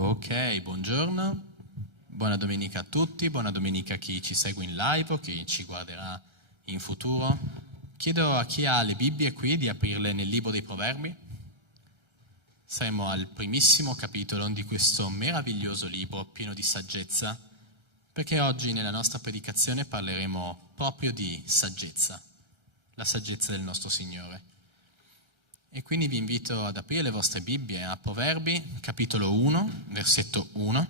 Ok, buongiorno, buona domenica a tutti, buona domenica a chi ci segue in live o chi ci guarderà in futuro. Chiedo a chi ha le Bibbie qui di aprirle nel libro dei Proverbi. Saremo al primissimo capitolo di questo meraviglioso libro pieno di saggezza, perché oggi nella nostra predicazione parleremo proprio di saggezza, la saggezza del nostro Signore. E quindi vi invito ad aprire le vostre Bibbie a Proverbi, capitolo 1, versetto 1,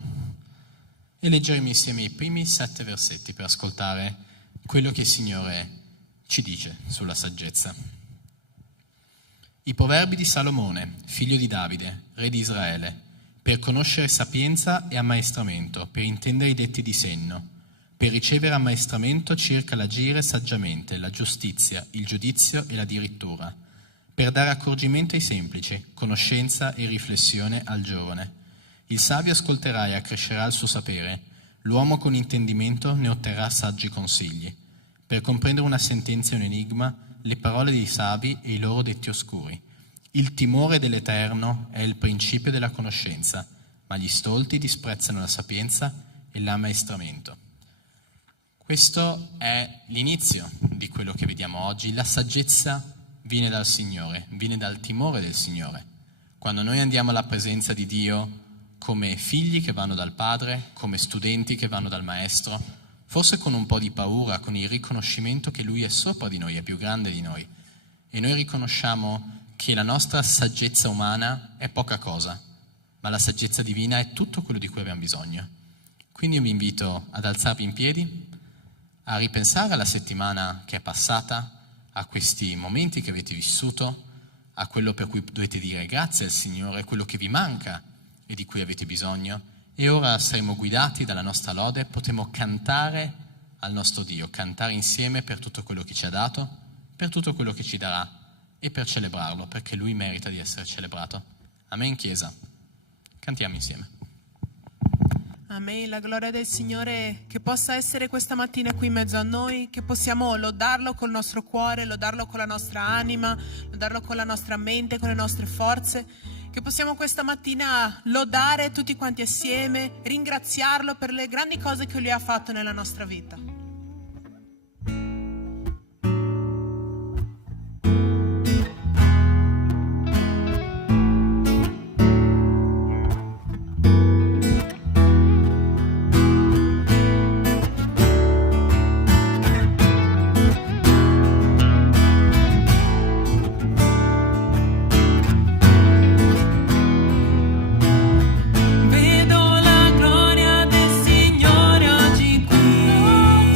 e leggeremo insieme i primi 7 versetti per ascoltare quello che il Signore ci dice sulla saggezza. I proverbi di Salomone, figlio di Davide, re di Israele, per conoscere sapienza e ammaestramento, per intendere i detti di senno, per ricevere ammaestramento circa l'agire saggiamente, la giustizia, il giudizio e la dirittura, per dare accorgimento ai semplici, conoscenza e riflessione al giovane. Il savio ascolterà e accrescerà il suo sapere, l'uomo con intendimento ne otterrà saggi consigli. Per comprendere una sentenza e un enigma, le parole dei savi e i loro detti oscuri. Il timore dell'Eterno è il principio della conoscenza, ma gli stolti disprezzano la sapienza e l'ammaestramento. Questo è l'inizio di quello che vediamo oggi. La saggezza viene dal Signore, viene dal timore del Signore. Quando noi andiamo alla presenza di Dio come figli che vanno dal Padre, come studenti che vanno dal Maestro, forse con un po' di paura, con il riconoscimento che Lui è sopra di noi, è più grande di noi, e noi riconosciamo che la nostra saggezza umana è poca cosa, ma la saggezza divina è tutto quello di cui abbiamo bisogno. Quindi io vi invito ad alzarvi in piedi, a ripensare alla settimana che è passata, a questi momenti che avete vissuto, a quello per cui dovete dire grazie al Signore, quello che vi manca e di cui avete bisogno. E ora saremo guidati dalla nostra lode, potremo cantare al nostro Dio, cantare insieme per tutto quello che ci ha dato, per tutto quello che ci darà e per celebrarlo, perché Lui merita di essere celebrato. Amen, Chiesa. Cantiamo insieme. Amen, la gloria del Signore che possa essere questa mattina qui in mezzo a noi, che possiamo lodarlo col nostro cuore, lodarlo con la nostra anima, lodarlo con la nostra mente, con le nostre forze, che possiamo questa mattina lodare tutti quanti assieme, ringraziarlo per le grandi cose che Lui ha fatto nella nostra vita. Vedo la gloria del Signore oggi qui.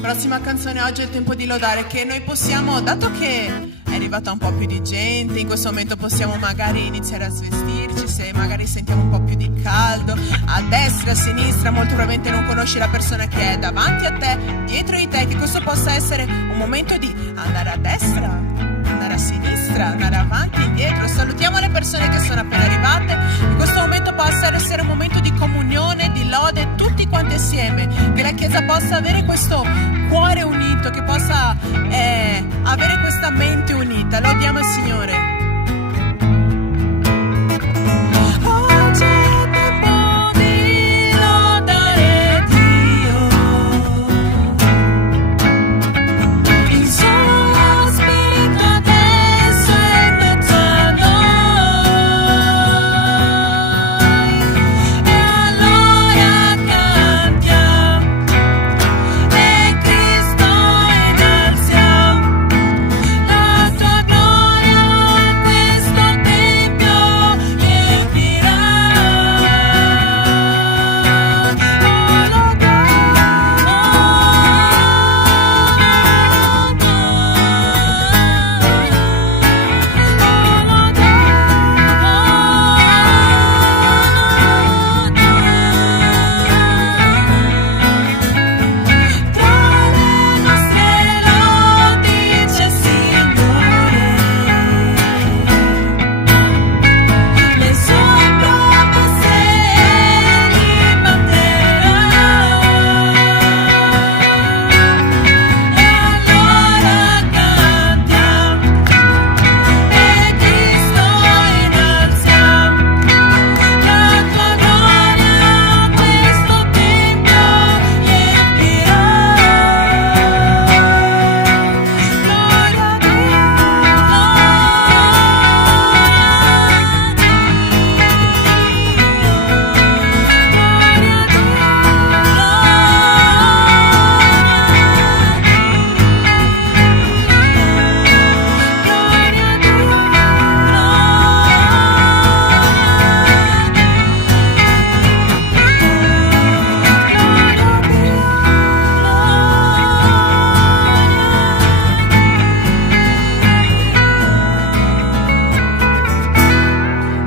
Prossima canzone, oggi è il tempo di lodare, che noi possiamo, dato che è arrivata un po' più di gente, in questo momento possiamo magari iniziare a svestirci, se magari sentiamo un po' più di caldo, a destra, a sinistra, molto probabilmente non conosci la persona che è davanti a te, dietro di te, che questo possa essere un momento di andare a destra, andare a sinistra, andare avanti, indietro. Salutiamo le persone che sono appena arrivate, che questo momento possa essere un momento di comunione, di lode, tutti quanti assieme, che la Chiesa possa avere questo cuore unito, che possa avere questa mente unita. Lodiamo il Signore. Oggi è tempo di lodare Dio, il suo spirito adesso è in mezzo a noi, e allora cantiamo e Cristo innalziamo, la tua gloria a questo tempio riempirà. Tra le nostre lodi c'è Signore, le sue promesse Egli manterrà, e allora cantiamo e Cristo innalziamo, la tua gloria a questo tempio riempirà. Gloria a Dio,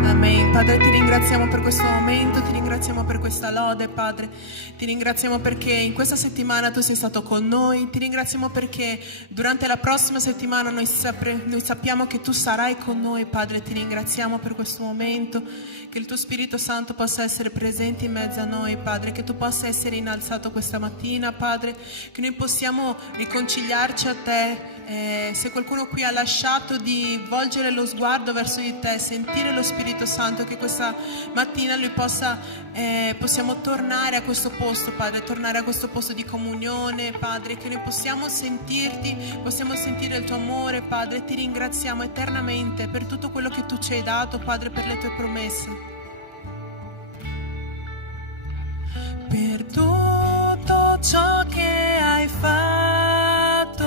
Amen. Padre, ti ringraziamo per questo momento, ti ringraziamo per questa lode, Padre. Ti ringraziamo perché in questa settimana tu sei stato con noi, ti ringraziamo perché durante la prossima settimana noi sappiamo che tu sarai con noi, Padre. Ti ringraziamo per questo momento, che il tuo Spirito Santo possa essere presente in mezzo a noi, Padre, che tu possa essere innalzato questa mattina, Padre, che noi possiamo riconciliarci a te. Se qualcuno qui ha lasciato di volgere lo sguardo verso di te, sentire lo Spirito Santo, che questa mattina lui possiamo tornare a questo posto, Padre, tornare a questo posto di comunione, Padre, che noi possiamo sentirti, possiamo sentire il tuo amore, Padre. Ti ringraziamo eternamente per tutto quello che tu ci hai dato, Padre, per le tue promesse, per tutto ciò che hai fatto,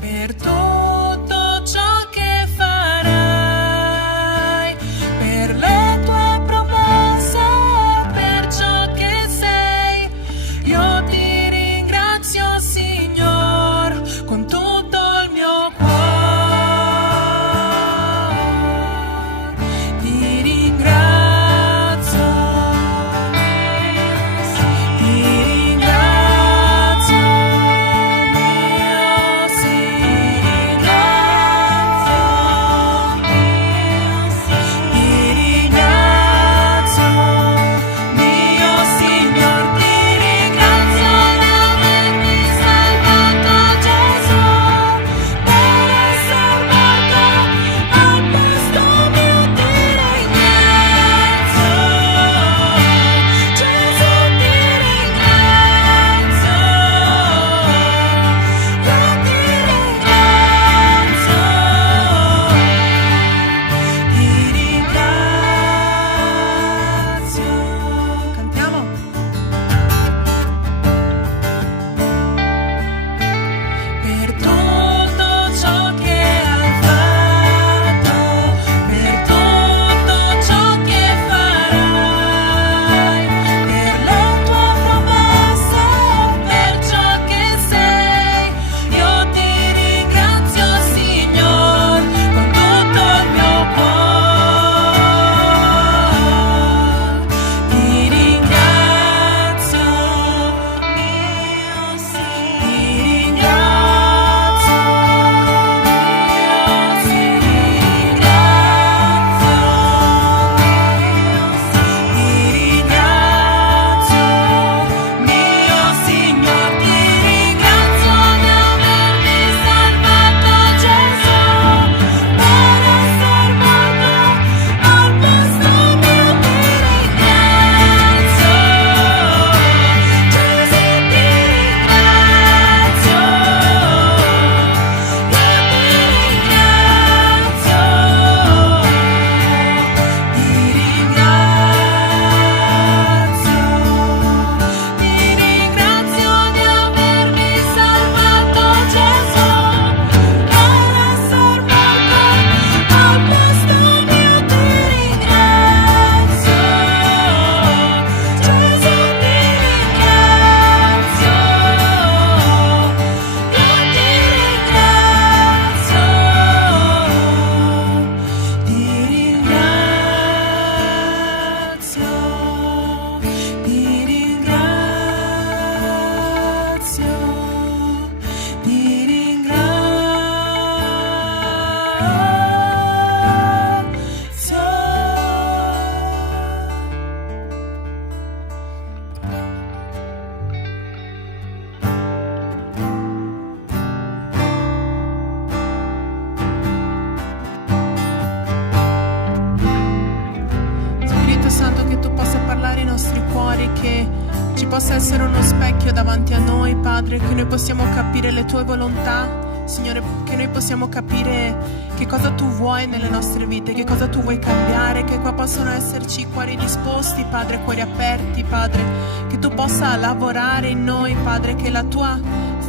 per tutto ciò che farai, per le tue promesse, per ciò che sei. Io ti ringrazio, Signor, con tutto il mio cuore. Ti ringrazio, ti ci possa essere uno specchio davanti a noi, Padre, che noi possiamo capire le tue volontà, Signore, che noi possiamo capire che cosa tu vuoi nelle nostre vite, che cosa tu vuoi cambiare, che qua possono esserci cuori disposti, Padre, cuori aperti, Padre, che tu possa lavorare in noi, Padre, che la tua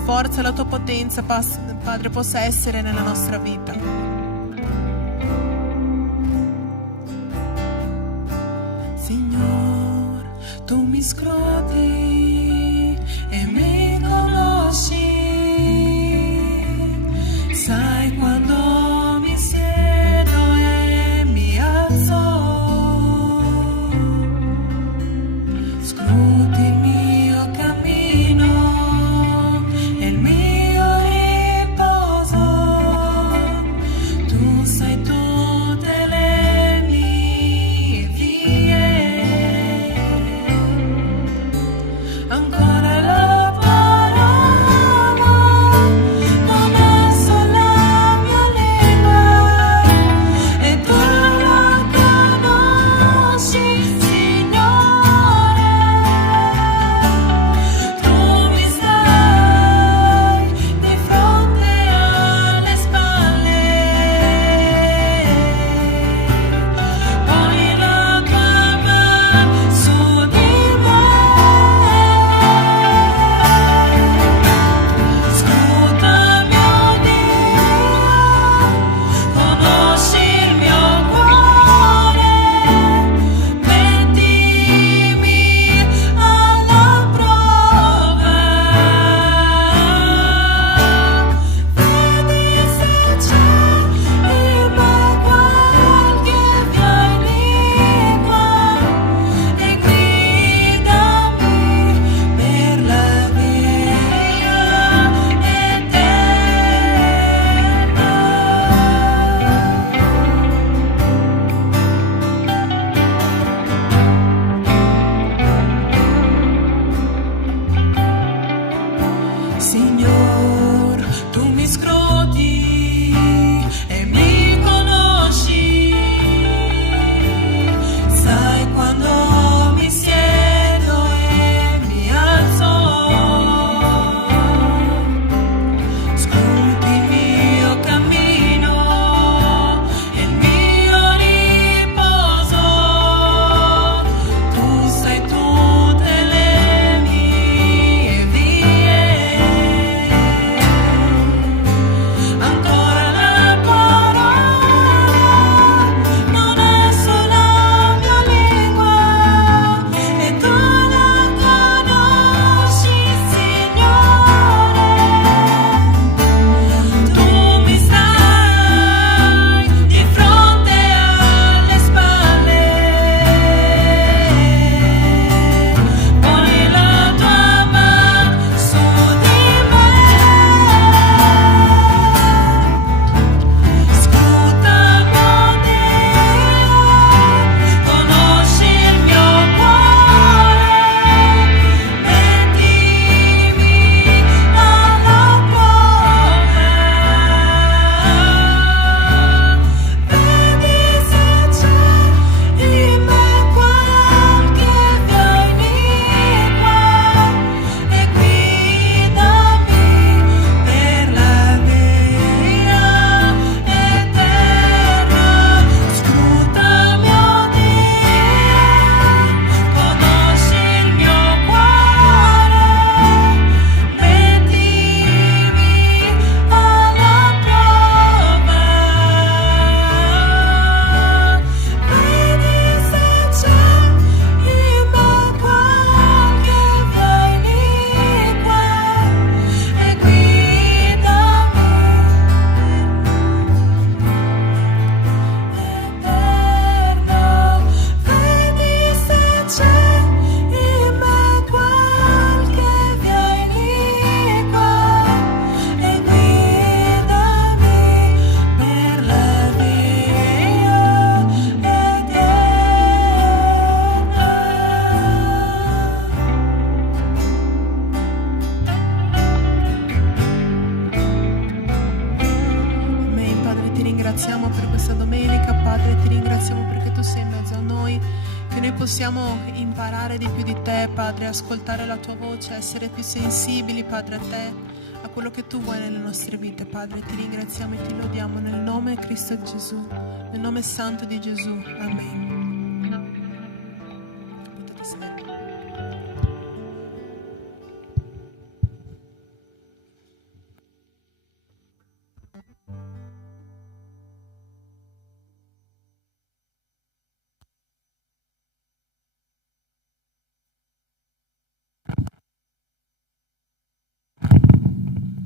forza, la tua potenza, Padre, possa essere nella nostra vita. Signor, tu mi scroti e mi conosci, sai quando mi siedo e mi alzo, scruti il mio cammino e il mio riposo, tu sai tutte le mie vie, ancora la parola non è sulla mia lingua e tu la conosci, Signore, tu mi stai di fronte alle spalle, poni la tua mano su di me, possiamo imparare di più di te, Padre, ascoltare la tua voce, essere più sensibili, Padre, a te, a quello che tu vuoi nelle nostre vite, Padre. Ti ringraziamo e ti lodiamo nel nome di Cristo Gesù, nel nome santo di Gesù. Amen. Potete sedere.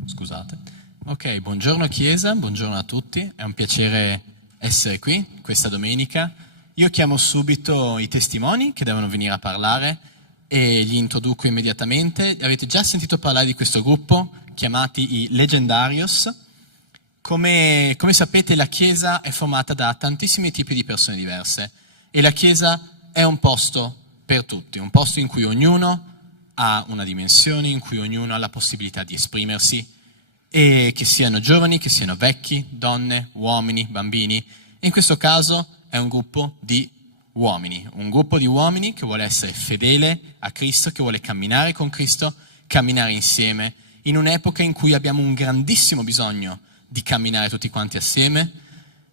Scusate. Ok, buongiorno Chiesa, buongiorno a tutti, è un piacere essere qui questa domenica. Io chiamo subito i testimoni che devono venire a parlare e li introduco immediatamente. Avete già sentito parlare di questo gruppo, chiamati i Legendarios. Come sapete, la Chiesa è formata da tantissimi tipi di persone diverse e la Chiesa è un posto per tutti, un posto in cui ognuno ha una dimensione, in cui ognuno ha la possibilità di esprimersi, e che siano giovani, che siano vecchi, donne, uomini, bambini. E in questo caso è un gruppo di uomini che vuole essere fedele a Cristo, che vuole camminare con Cristo, camminare insieme, in un'epoca in cui abbiamo un grandissimo bisogno di camminare tutti quanti assieme.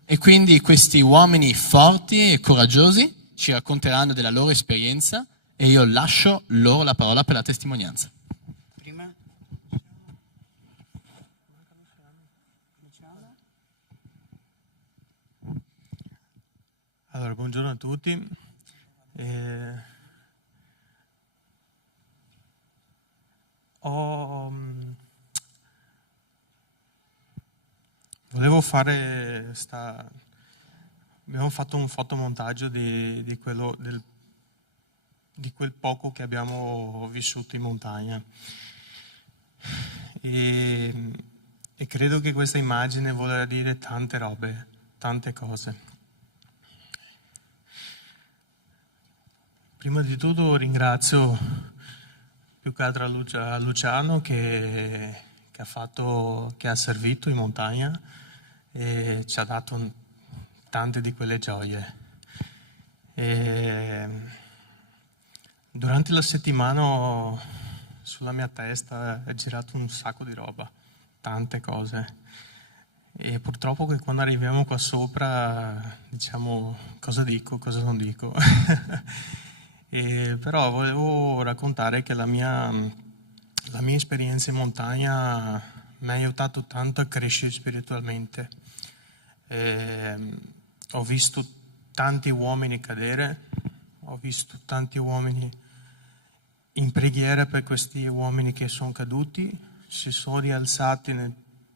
E quindi questi uomini forti e coraggiosi ci racconteranno della loro esperienza e io lascio loro la parola per la testimonianza. Allora, buongiorno a tutti. Volevo fare abbiamo fatto un fotomontaggio di quel poco che abbiamo vissuto in montagna e credo che questa immagine voglia dire tante robe, tante cose. Prima di tutto ringrazio più che altro a Luciano che ha servito in montagna e ci ha dato tante di quelle gioie. Durante la settimana sulla mia testa è girato un sacco di roba, tante cose. E purtroppo che quando arriviamo qua sopra diciamo cosa dico, cosa non dico. Però volevo raccontare che la mia esperienza in montagna mi ha aiutato tanto a crescere spiritualmente. Ho visto tanti uomini cadere, ho visto tanti uomini in preghiera per questi uomini che sono caduti, si sono rialzati nel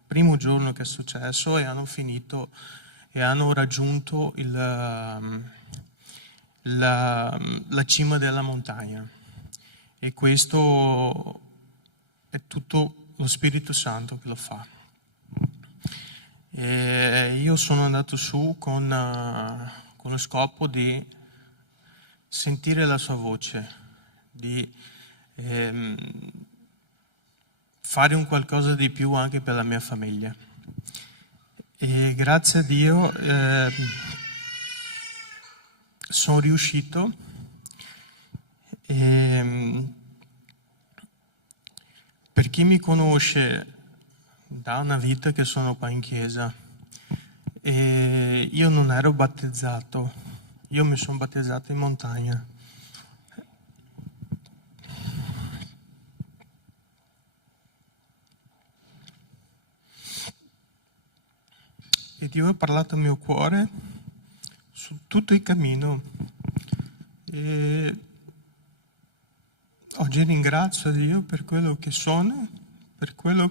primo giorno che è successo e hanno finito e hanno raggiunto la cima della montagna. E questo è tutto lo Spirito Santo che lo fa. E io sono andato su con lo scopo di sentire la sua voce, di fare un qualcosa di più anche per la mia famiglia. E grazie a Dio sono riuscito. Per chi mi conosce da una vita che sono qua in chiesa, io non ero battezzato, io mi sono battezzato in montagna. E Dio ha parlato al mio cuore su tutto il cammino. E oggi ringrazio Dio per quello che sono, per quello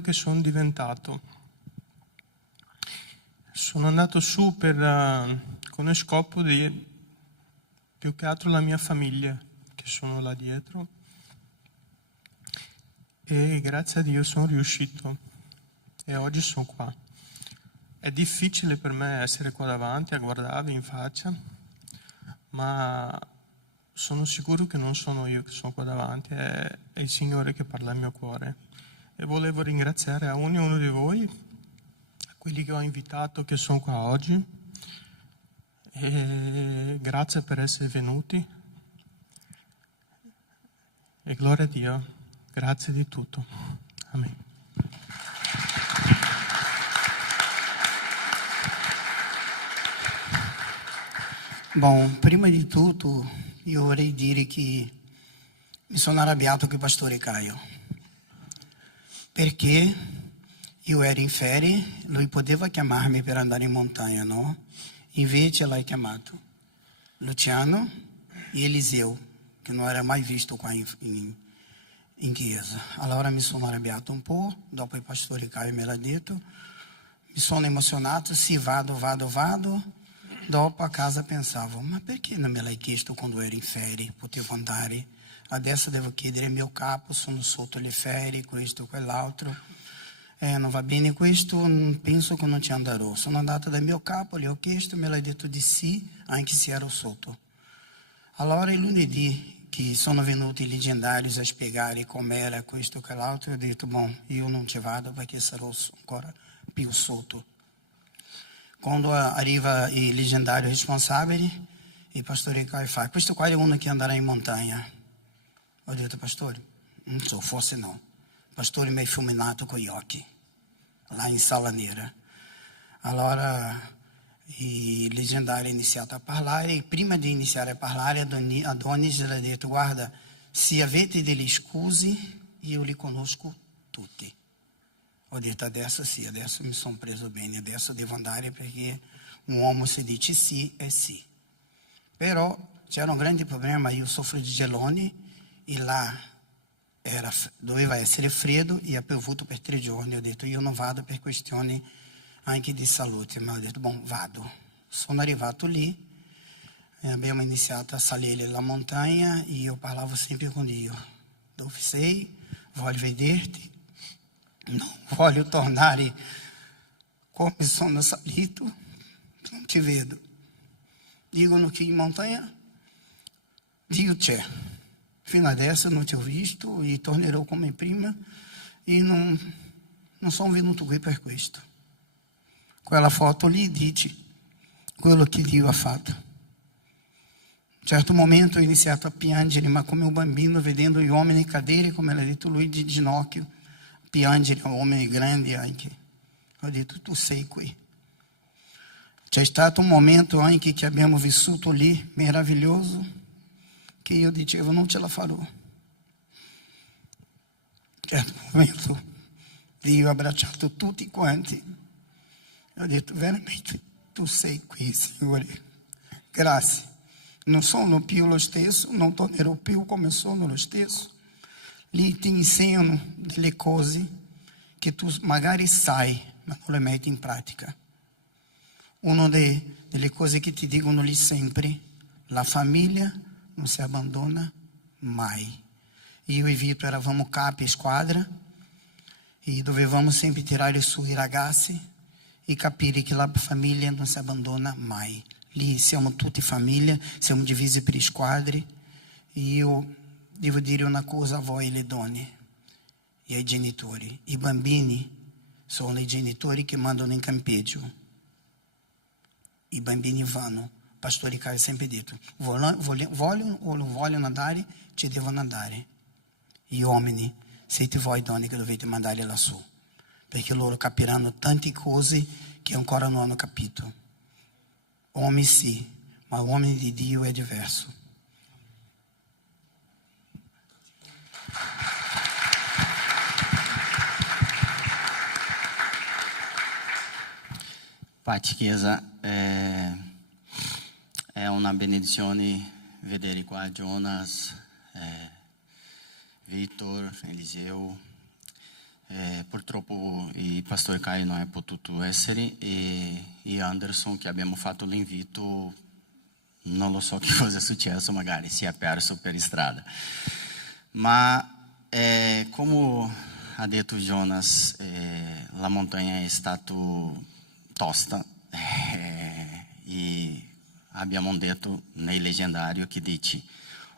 che sono diventato. Sono andato su con lo scopo di più che altro la mia famiglia, che sono là dietro. E grazie a Dio sono riuscito e oggi sono qua. È difficile per me essere qua davanti a guardarvi in faccia, ma sono sicuro che non sono io che sono qua davanti, è il Signore che parla al mio cuore. E volevo ringraziare a ognuno di voi quelli che ho invitato che sono qua oggi. E grazie per essere venuti. E gloria a Dio. Grazie di tutto. Amen. Bom, prima di tutto io vorrei dire che mi sono arrabbiato con il pastore Caio, perché io ero in ferie, lui poteva chiamarmi per andare in montagna, no? Invece l'ha chiamato Luciano e Eliseu, che non era mai visto qua in chiesa. Allora mi sono arrabbiato un po', dopo il pastore Caio me l'ha detto, mi sono emozionato, sì, vado. Dopo a casa pensavo, ma perché non me l'hai chiesto quando ero in ferie? Potevo andare, adesso devo chiedere al mio capo, sono sotto le ferie, questo, quell'altro. Non va bene questo, penso che non ci andrò. Sono andato dal mio capo, gli ho chiesto, me l'ha detto di sì, anche se ero sotto. Allora il lunedì che sono venuti i leggendari a spiegare com'era questo e quell'altro, ho detto, io non ci vado perché sarò ancora più sotto. Quando arriva il leggendario responsabile, il pastore Caio fa, questo qua è uno che andrà in montagna. Ho detto, pastore, non so, forse no. Il pastore mi ha fulminato con gli occhi, là in Sala Nera. Allora il leggendario ha iniziato a parlare e prima di iniziare a parlare Adonis gli ha detto, guarda, se avete delle scuse, io li conosco tutti. Ho detto adesso sì, adesso mi sono preso bene, adesso devo andare perché un uomo se dice sì è sì. Però c'era un grande problema, io soffro di geloni e là doveva essere freddo e ha piovuto per 3 giorni. Ho detto io non vado per questioni anche di salute, ma ho detto vado. Sono arrivato lì e abbiamo iniziato a salire la montagna e io parlavo sempre con Dio. Dove sei? Voglio vederti. Non voglio tornare come sono salito, non ti vedo. Dicono che in montagna Dio c'è. Fino adesso non ti ho visto e tornerò come prima e non sono venuto qui per questo. Quella foto lì dice quello che Dio ha fatto. A un certo momento ho iniziato a piangere, ma come un bambino vedendo gli uomini cadere, come l'ha detto lui, di ginocchio. Piangere a uomini grandi anche. Ho detto, tu sei qui. C'è stato un momento anche che abbiamo vissuto lì, meraviglioso, che io dicevo, non ce la farò. Certo momento, Dio ha abbracciato tutti quanti. Ho detto, veramente, tu sei qui, Signore. Grazie. Non sono più lo stesso, non tornerò più come sono lo stesso. Lì ti insegnano delle cose che tu magari sai, ma non le metti in pratica. Una delle cose che ti dicono lì sempre, la famiglia non si abbandona mai. Io e Vito eravamo capi squadra e dovevamo sempre tirare su i ragazzi e capire che la famiglia non si abbandona mai. Lì siamo tutti famiglia, siamo divisi per squadre e io devo dire una cosa a voi le donne e ai genitori. I bambini sono i genitori che mandano in campeggio. I bambini vanno. Il pastore Caio ha sempre detto, vogliono o non vogliono andare, ci devono andare. Gli uomini, siete voi donne che dovete mandare lassù, perché loro capiranno tante cose che ancora non hanno capito. Uomini sì, ma uomini di Dio è diverso. Pace Chiesa, è una benedizione vedere qua Jonas, Victor, Eliseu. Purtroppo il pastore Caio non è potuto essere e Anderson, che abbiamo fatto l'invito, non lo so che cosa è successo, magari si è perso per strada. Ma come ha detto Jonas, la montagna è stata tosta e abbiamo detto nel leggendario che dice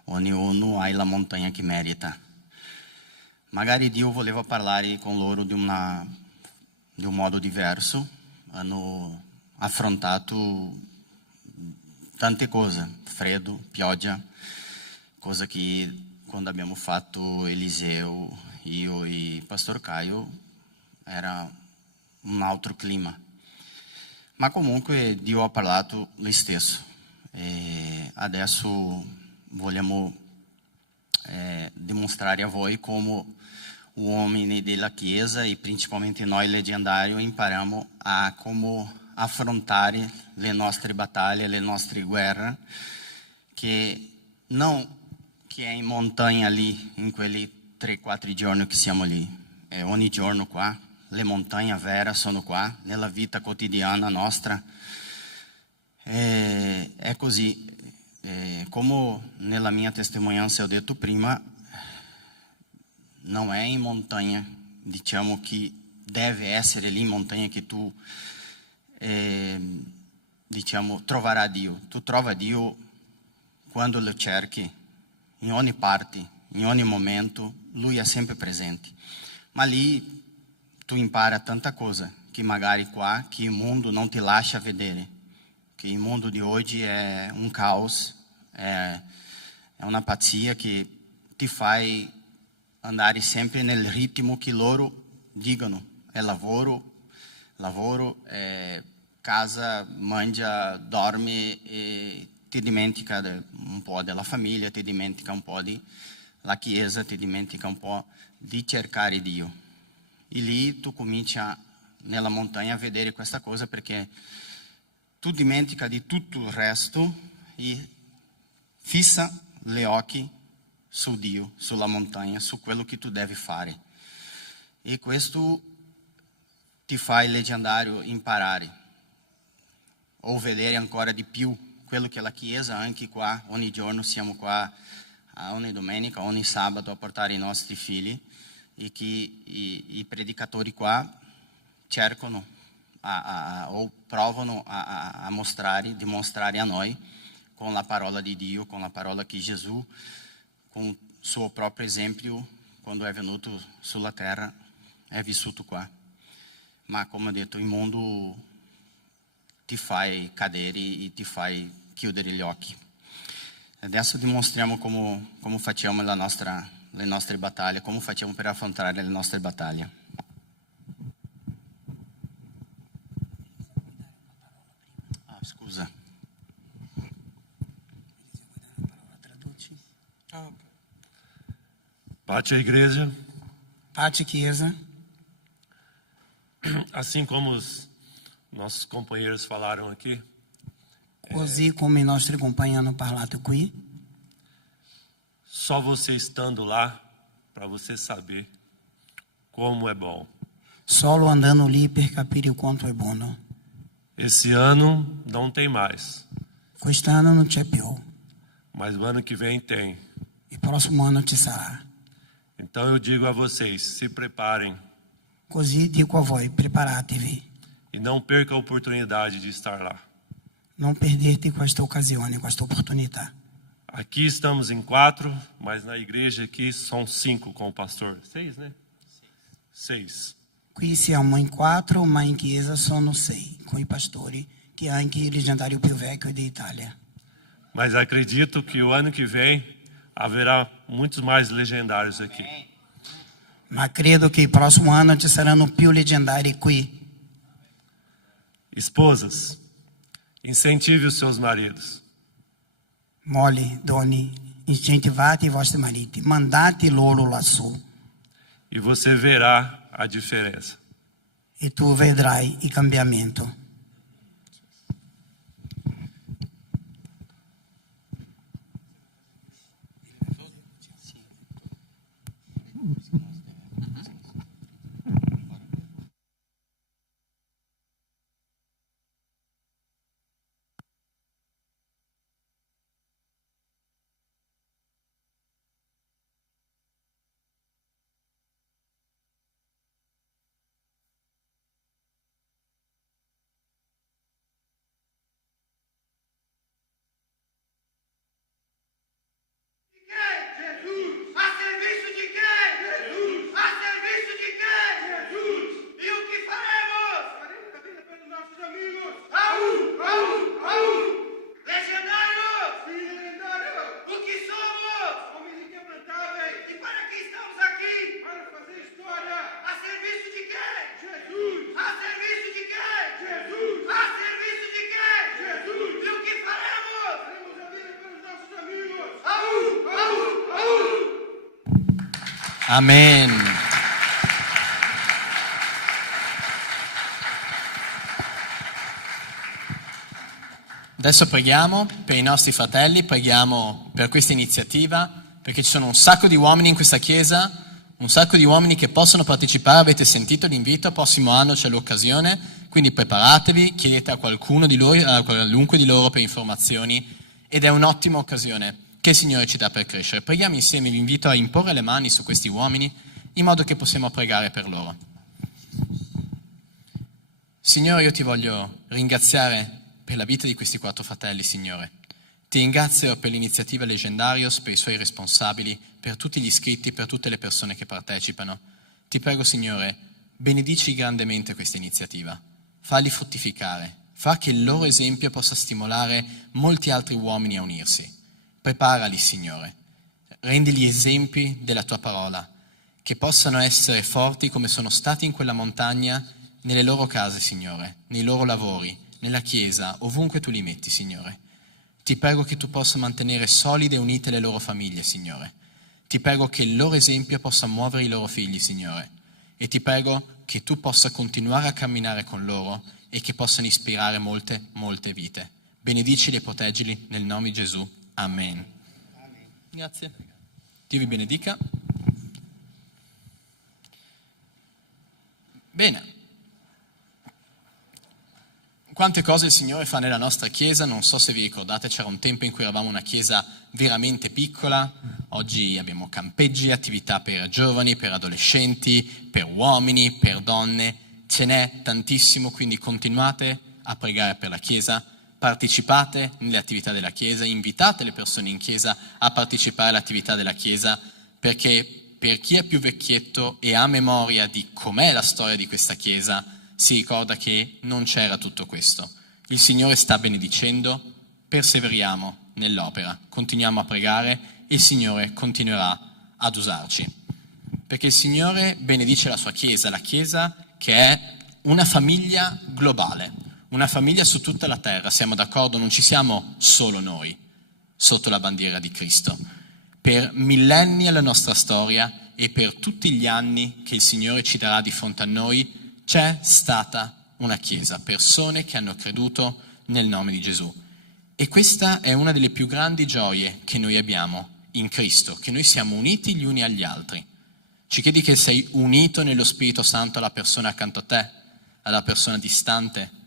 ognuno ha la montagna che merita. Magari Dio voleva parlare con loro di un modo diverso, hanno affrontato tante cose, freddo, pioggia, cosa che quando abbiamo fatto Eliseo, io e Pastor Caio, era un altro clima. Ma comunque Dio ha parlato lui stesso. E adesso vogliamo dimostrare a voi come uomini della Chiesa e principalmente noi leggendari impariamo a come affrontare le nostre battaglie, le nostre guerre, che non che è in montagna lì, in quelli 3-4 giorni che siamo lì, è ogni giorno qua, le montagne vere sono qua, nella vita quotidiana nostra, è così, come nella mia testimonianza ho detto prima, non è in montagna, diciamo che deve essere lì in montagna che tu, diciamo, troverai Dio. Tu trovi Dio quando lo cerchi, in ogni parte, in ogni momento, Lui è sempre presente. Ma lì tu impara tanta cosa, che magari qua, che il mondo non ti lascia vedere, che il mondo di oggi è un caos, è una pazzia che ti fai andare sempre nel ritmo che loro dicono, è lavoro, casa, mangia, dorme e ti dimentica un po' della famiglia, ti dimentica un po' della chiesa, ti dimentica un po' di cercare Dio. E lì tu cominci nella montagna a vedere questa cosa perché tu dimentica di tutto il resto e fissa gli occhi su Dio, sulla montagna, su quello che tu devi fare. E questo ti fa il leggendario imparare o vedere ancora di più quello che la Chiesa, anche qua, ogni giorno siamo qua, ogni domenica, ogni sabato a portare i nostri figli e che i predicatori qua cercano o provano a mostrare, dimostrare a noi con la parola di Dio, con la parola che Gesù, con il suo proprio esempio, quando è venuto sulla terra, è vissuto qua. Ma come ho detto, il mondo ti fai cadere e ti fai chiudere gli occhi. Adesso dimostriamo come facciamo le nostre battaglie, come facciamo per affrontare le nostre battaglie. Scusa. Pace igreja, Pace Chiesa, assim como os nossos companheiros falaram aqui, così come i nostri compagni hanno parlato qui, só você estando lá para você saber como é bom. solo andando lì per capire quanto è buono. Esse ano não tem mais, Quest'anno non c'è più, mas o ano que vem tem. il prossimo anno ci sarà. Então eu digo a vocês, se preparem Così dico a voi, preparatevi, e não percam a oportunidade de estar lá. non perdete questa occasione, questa opportunità. Aqui estamos em 4, mas na igreja aqui são 5 com o pastor. 6, né? 6. Qui siamo in 4, ma in chiesa sono 6, con i pastori, che è anche il leggendario più vecchio d'Italia. Mas acredito que o ano que vem haverá muitos mais legendários aqui. Ma credo che il prossimo anno ci saranno più leggendari qui. Esposas, incentive os seus maridos. Mogli, donne, incentivate i vostri mariti, mandate loro lassù E você verá a diferença. e tu vedrai il cambiamento. Amen. Adesso preghiamo per i nostri fratelli, preghiamo per questa iniziativa, perché ci sono un sacco di uomini in questa chiesa, un sacco di uomini che possono partecipare. Avete sentito l'invito, prossimo anno c'è l'occasione, quindi preparatevi, chiedete a qualcuno di loro, a qualunque di loro per informazioni, ed è un'ottima occasione che il Signore ci dà per crescere. Preghiamo insieme, vi invito a imporre le mani su questi uomini in modo che possiamo pregare per loro. Signore, io ti voglio ringraziare per la vita di questi 4 fratelli, Signore. Ti ringrazio per l'iniziativa Leggendarios, per i suoi responsabili, per tutti gli iscritti, per tutte le persone che partecipano. Ti prego, Signore, benedici grandemente questa iniziativa. Falli fruttificare. Fa che il loro esempio possa stimolare molti altri uomini a unirsi. Preparali, Signore. Rendili esempi della tua parola, che possano essere forti come sono stati in quella montagna, nelle loro case, Signore, nei loro lavori, nella chiesa, ovunque tu li metti, Signore. Ti prego che tu possa mantenere solide e unite le loro famiglie, Signore. Ti prego che il loro esempio possa muovere i loro figli, Signore. E ti prego che tu possa continuare a camminare con loro e che possano ispirare molte, molte vite. Benedicili e proteggili nel nome di Gesù. Amen. Grazie. Dio vi benedica. Bene. Quante cose il Signore fa nella nostra Chiesa, non so se vi ricordate, c'era un tempo in cui eravamo una Chiesa veramente piccola, oggi abbiamo campeggi, attività per giovani, per adolescenti, per uomini, per donne, ce n'è tantissimo, quindi continuate a pregare per la Chiesa, partecipate nelle attività della Chiesa, invitate le persone in Chiesa a partecipare all'attività della Chiesa, perché per chi è più vecchietto e ha memoria di com'è la storia di questa Chiesa, si ricorda che non c'era tutto questo. Il Signore sta benedicendo, perseveriamo nell'opera, continuiamo a pregare e il Signore continuerà ad usarci. Perché il Signore benedice la sua Chiesa, la Chiesa che è una famiglia globale, una famiglia su tutta la terra, siamo d'accordo? Non ci siamo solo noi sotto la bandiera di Cristo. Per millenni alla nostra storia e per tutti gli anni che il Signore ci darà di fronte a noi, c'è stata una Chiesa, persone che hanno creduto nel nome di Gesù. E questa è una delle più grandi gioie che noi abbiamo in Cristo, che noi siamo uniti gli uni agli altri. Ci chiedi che sei unito nello Spirito Santo alla persona accanto a te, alla persona distante,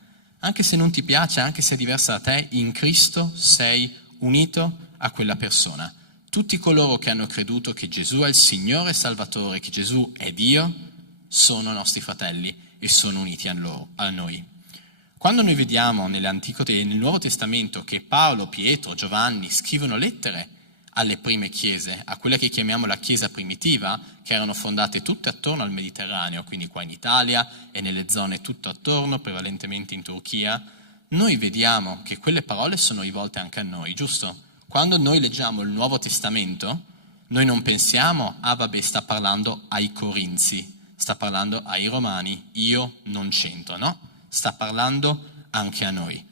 anche se non ti piace, anche se è diversa da te, in Cristo sei unito a quella persona. Tutti coloro che hanno creduto che Gesù è il Signore e Salvatore, che Gesù è Dio, sono nostri fratelli e sono uniti a noi. Quando noi vediamo nel Nuovo Testamento che Paolo, Pietro, Giovanni scrivono lettere alle prime chiese, a quella che chiamiamo la chiesa primitiva, che erano fondate tutte attorno al Mediterraneo, quindi qua in Italia e nelle zone tutto attorno, prevalentemente in Turchia, noi vediamo che quelle parole sono rivolte anche a noi, giusto? Quando noi leggiamo il Nuovo Testamento, noi non pensiamo, vabbè, sta parlando ai Corinzi, sta parlando ai Romani, io non c'entro, no? Sta parlando anche a noi.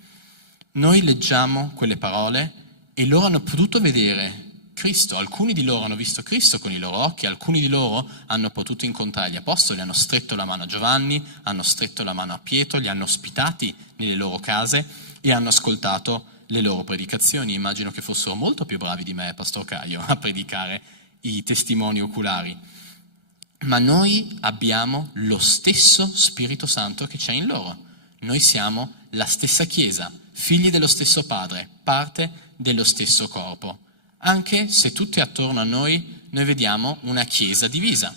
Noi leggiamo quelle parole e loro hanno potuto vedere Cristo, alcuni di loro hanno visto Cristo con i loro occhi, alcuni di loro hanno potuto incontrare gli apostoli, hanno stretto la mano a Giovanni, hanno stretto la mano a Pietro, li hanno ospitati nelle loro case e hanno ascoltato le loro predicazioni. Immagino che fossero molto più bravi di me, Pastor Caio, a predicare i testimoni oculari. Ma noi abbiamo lo stesso Spirito Santo che c'è in loro. Noi siamo la stessa Chiesa, figli dello stesso Padre, parte dello stesso corpo. Anche se tutti attorno a noi vediamo una Chiesa divisa.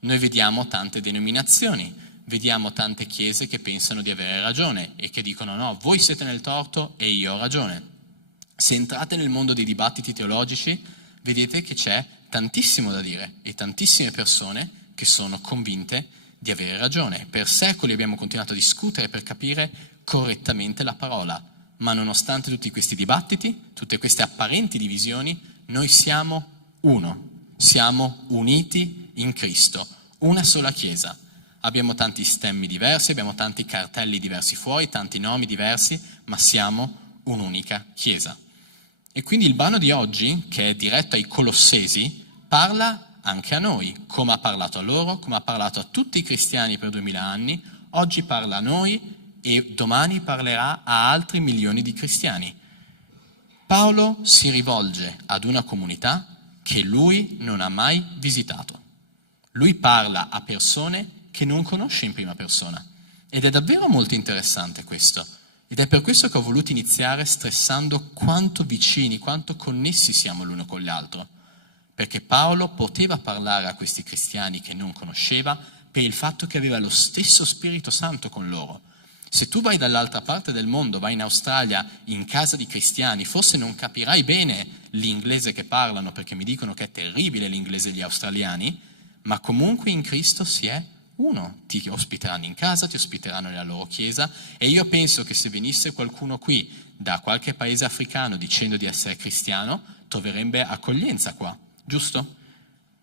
Noi vediamo tante denominazioni, vediamo tante chiese che pensano di avere ragione e che dicono no, voi siete nel torto e io ho ragione. Se entrate nel mondo dei dibattiti teologici, vedete che c'è tantissimo da dire e tantissime persone che sono convinte di avere ragione. Per secoli abbiamo continuato a discutere per capire correttamente la parola, ma nonostante tutti questi dibattiti, tutte queste apparenti divisioni, noi siamo uno, siamo uniti in Cristo, una sola Chiesa. Abbiamo tanti stemmi diversi, abbiamo tanti cartelli diversi fuori, tanti nomi diversi, ma siamo un'unica Chiesa. E quindi il brano di oggi, che è diretto ai Colossesi, parla anche a noi, come ha parlato a loro, come ha parlato a tutti i cristiani per 2000 anni, oggi parla a noi e domani parlerà a altri milioni di cristiani. Paolo si rivolge ad una comunità che lui non ha mai visitato. Lui parla a persone che non conosce in prima persona. Ed è davvero molto interessante questo. Ed è per questo che ho voluto iniziare stressando quanto vicini, quanto connessi siamo l'uno con l'altro. Perché Paolo poteva parlare a questi cristiani che non conosceva per il fatto che aveva lo stesso Spirito Santo con loro. Se tu vai dall'altra parte del mondo, vai in Australia, in casa di cristiani, forse non capirai bene l'inglese che parlano, perché mi dicono che è terribile l'inglese degli australiani, ma comunque in Cristo si è uno. Ti ospiteranno in casa, ti ospiteranno nella loro chiesa, e io penso che se venisse qualcuno qui da qualche paese africano dicendo di essere cristiano, troverebbe accoglienza qua, giusto?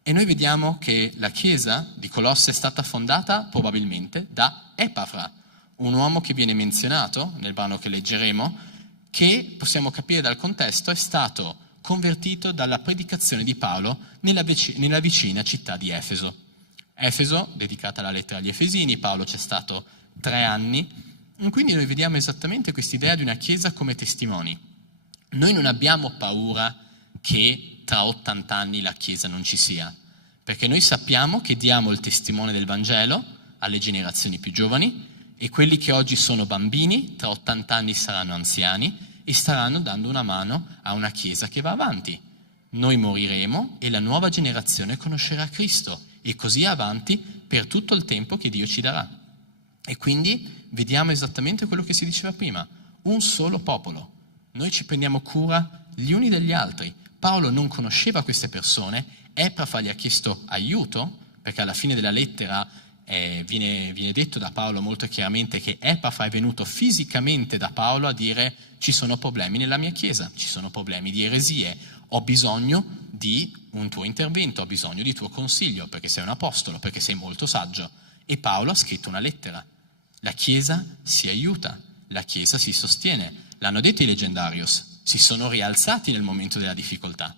E noi vediamo che la chiesa di Colosse è stata fondata probabilmente da Epafra, un uomo che viene menzionato nel brano che leggeremo, che possiamo capire dal contesto è stato convertito dalla predicazione di Paolo nella vicina città di Efeso. Efeso, dedicata alla lettera agli Efesini, Paolo c'è stato 3 anni, e quindi noi vediamo esattamente quest'idea di una chiesa come testimoni. Noi non abbiamo paura che tra 80 anni la chiesa non ci sia, perché noi sappiamo che diamo il testimone del Vangelo alle generazioni più giovani, e quelli che oggi sono bambini, tra 80 anni saranno anziani e staranno dando una mano a una chiesa che va avanti. Noi moriremo e la nuova generazione conoscerà Cristo, e così avanti per tutto il tempo che Dio ci darà. E quindi vediamo esattamente quello che si diceva prima, un solo popolo. Noi ci prendiamo cura gli uni degli altri. Paolo non conosceva queste persone, Epafra gli ha chiesto aiuto, perché alla fine della lettera viene detto da Paolo molto chiaramente che Epafra è venuto fisicamente da Paolo a dire: ci sono problemi nella mia chiesa, ci sono problemi di eresie, ho bisogno di un tuo intervento, ho bisogno di tuo consiglio, perché sei un apostolo, perché sei molto saggio. E Paolo ha scritto una lettera. La chiesa si aiuta, la chiesa si sostiene. L'hanno detto i leggendarios, si sono rialzati nel momento della difficoltà.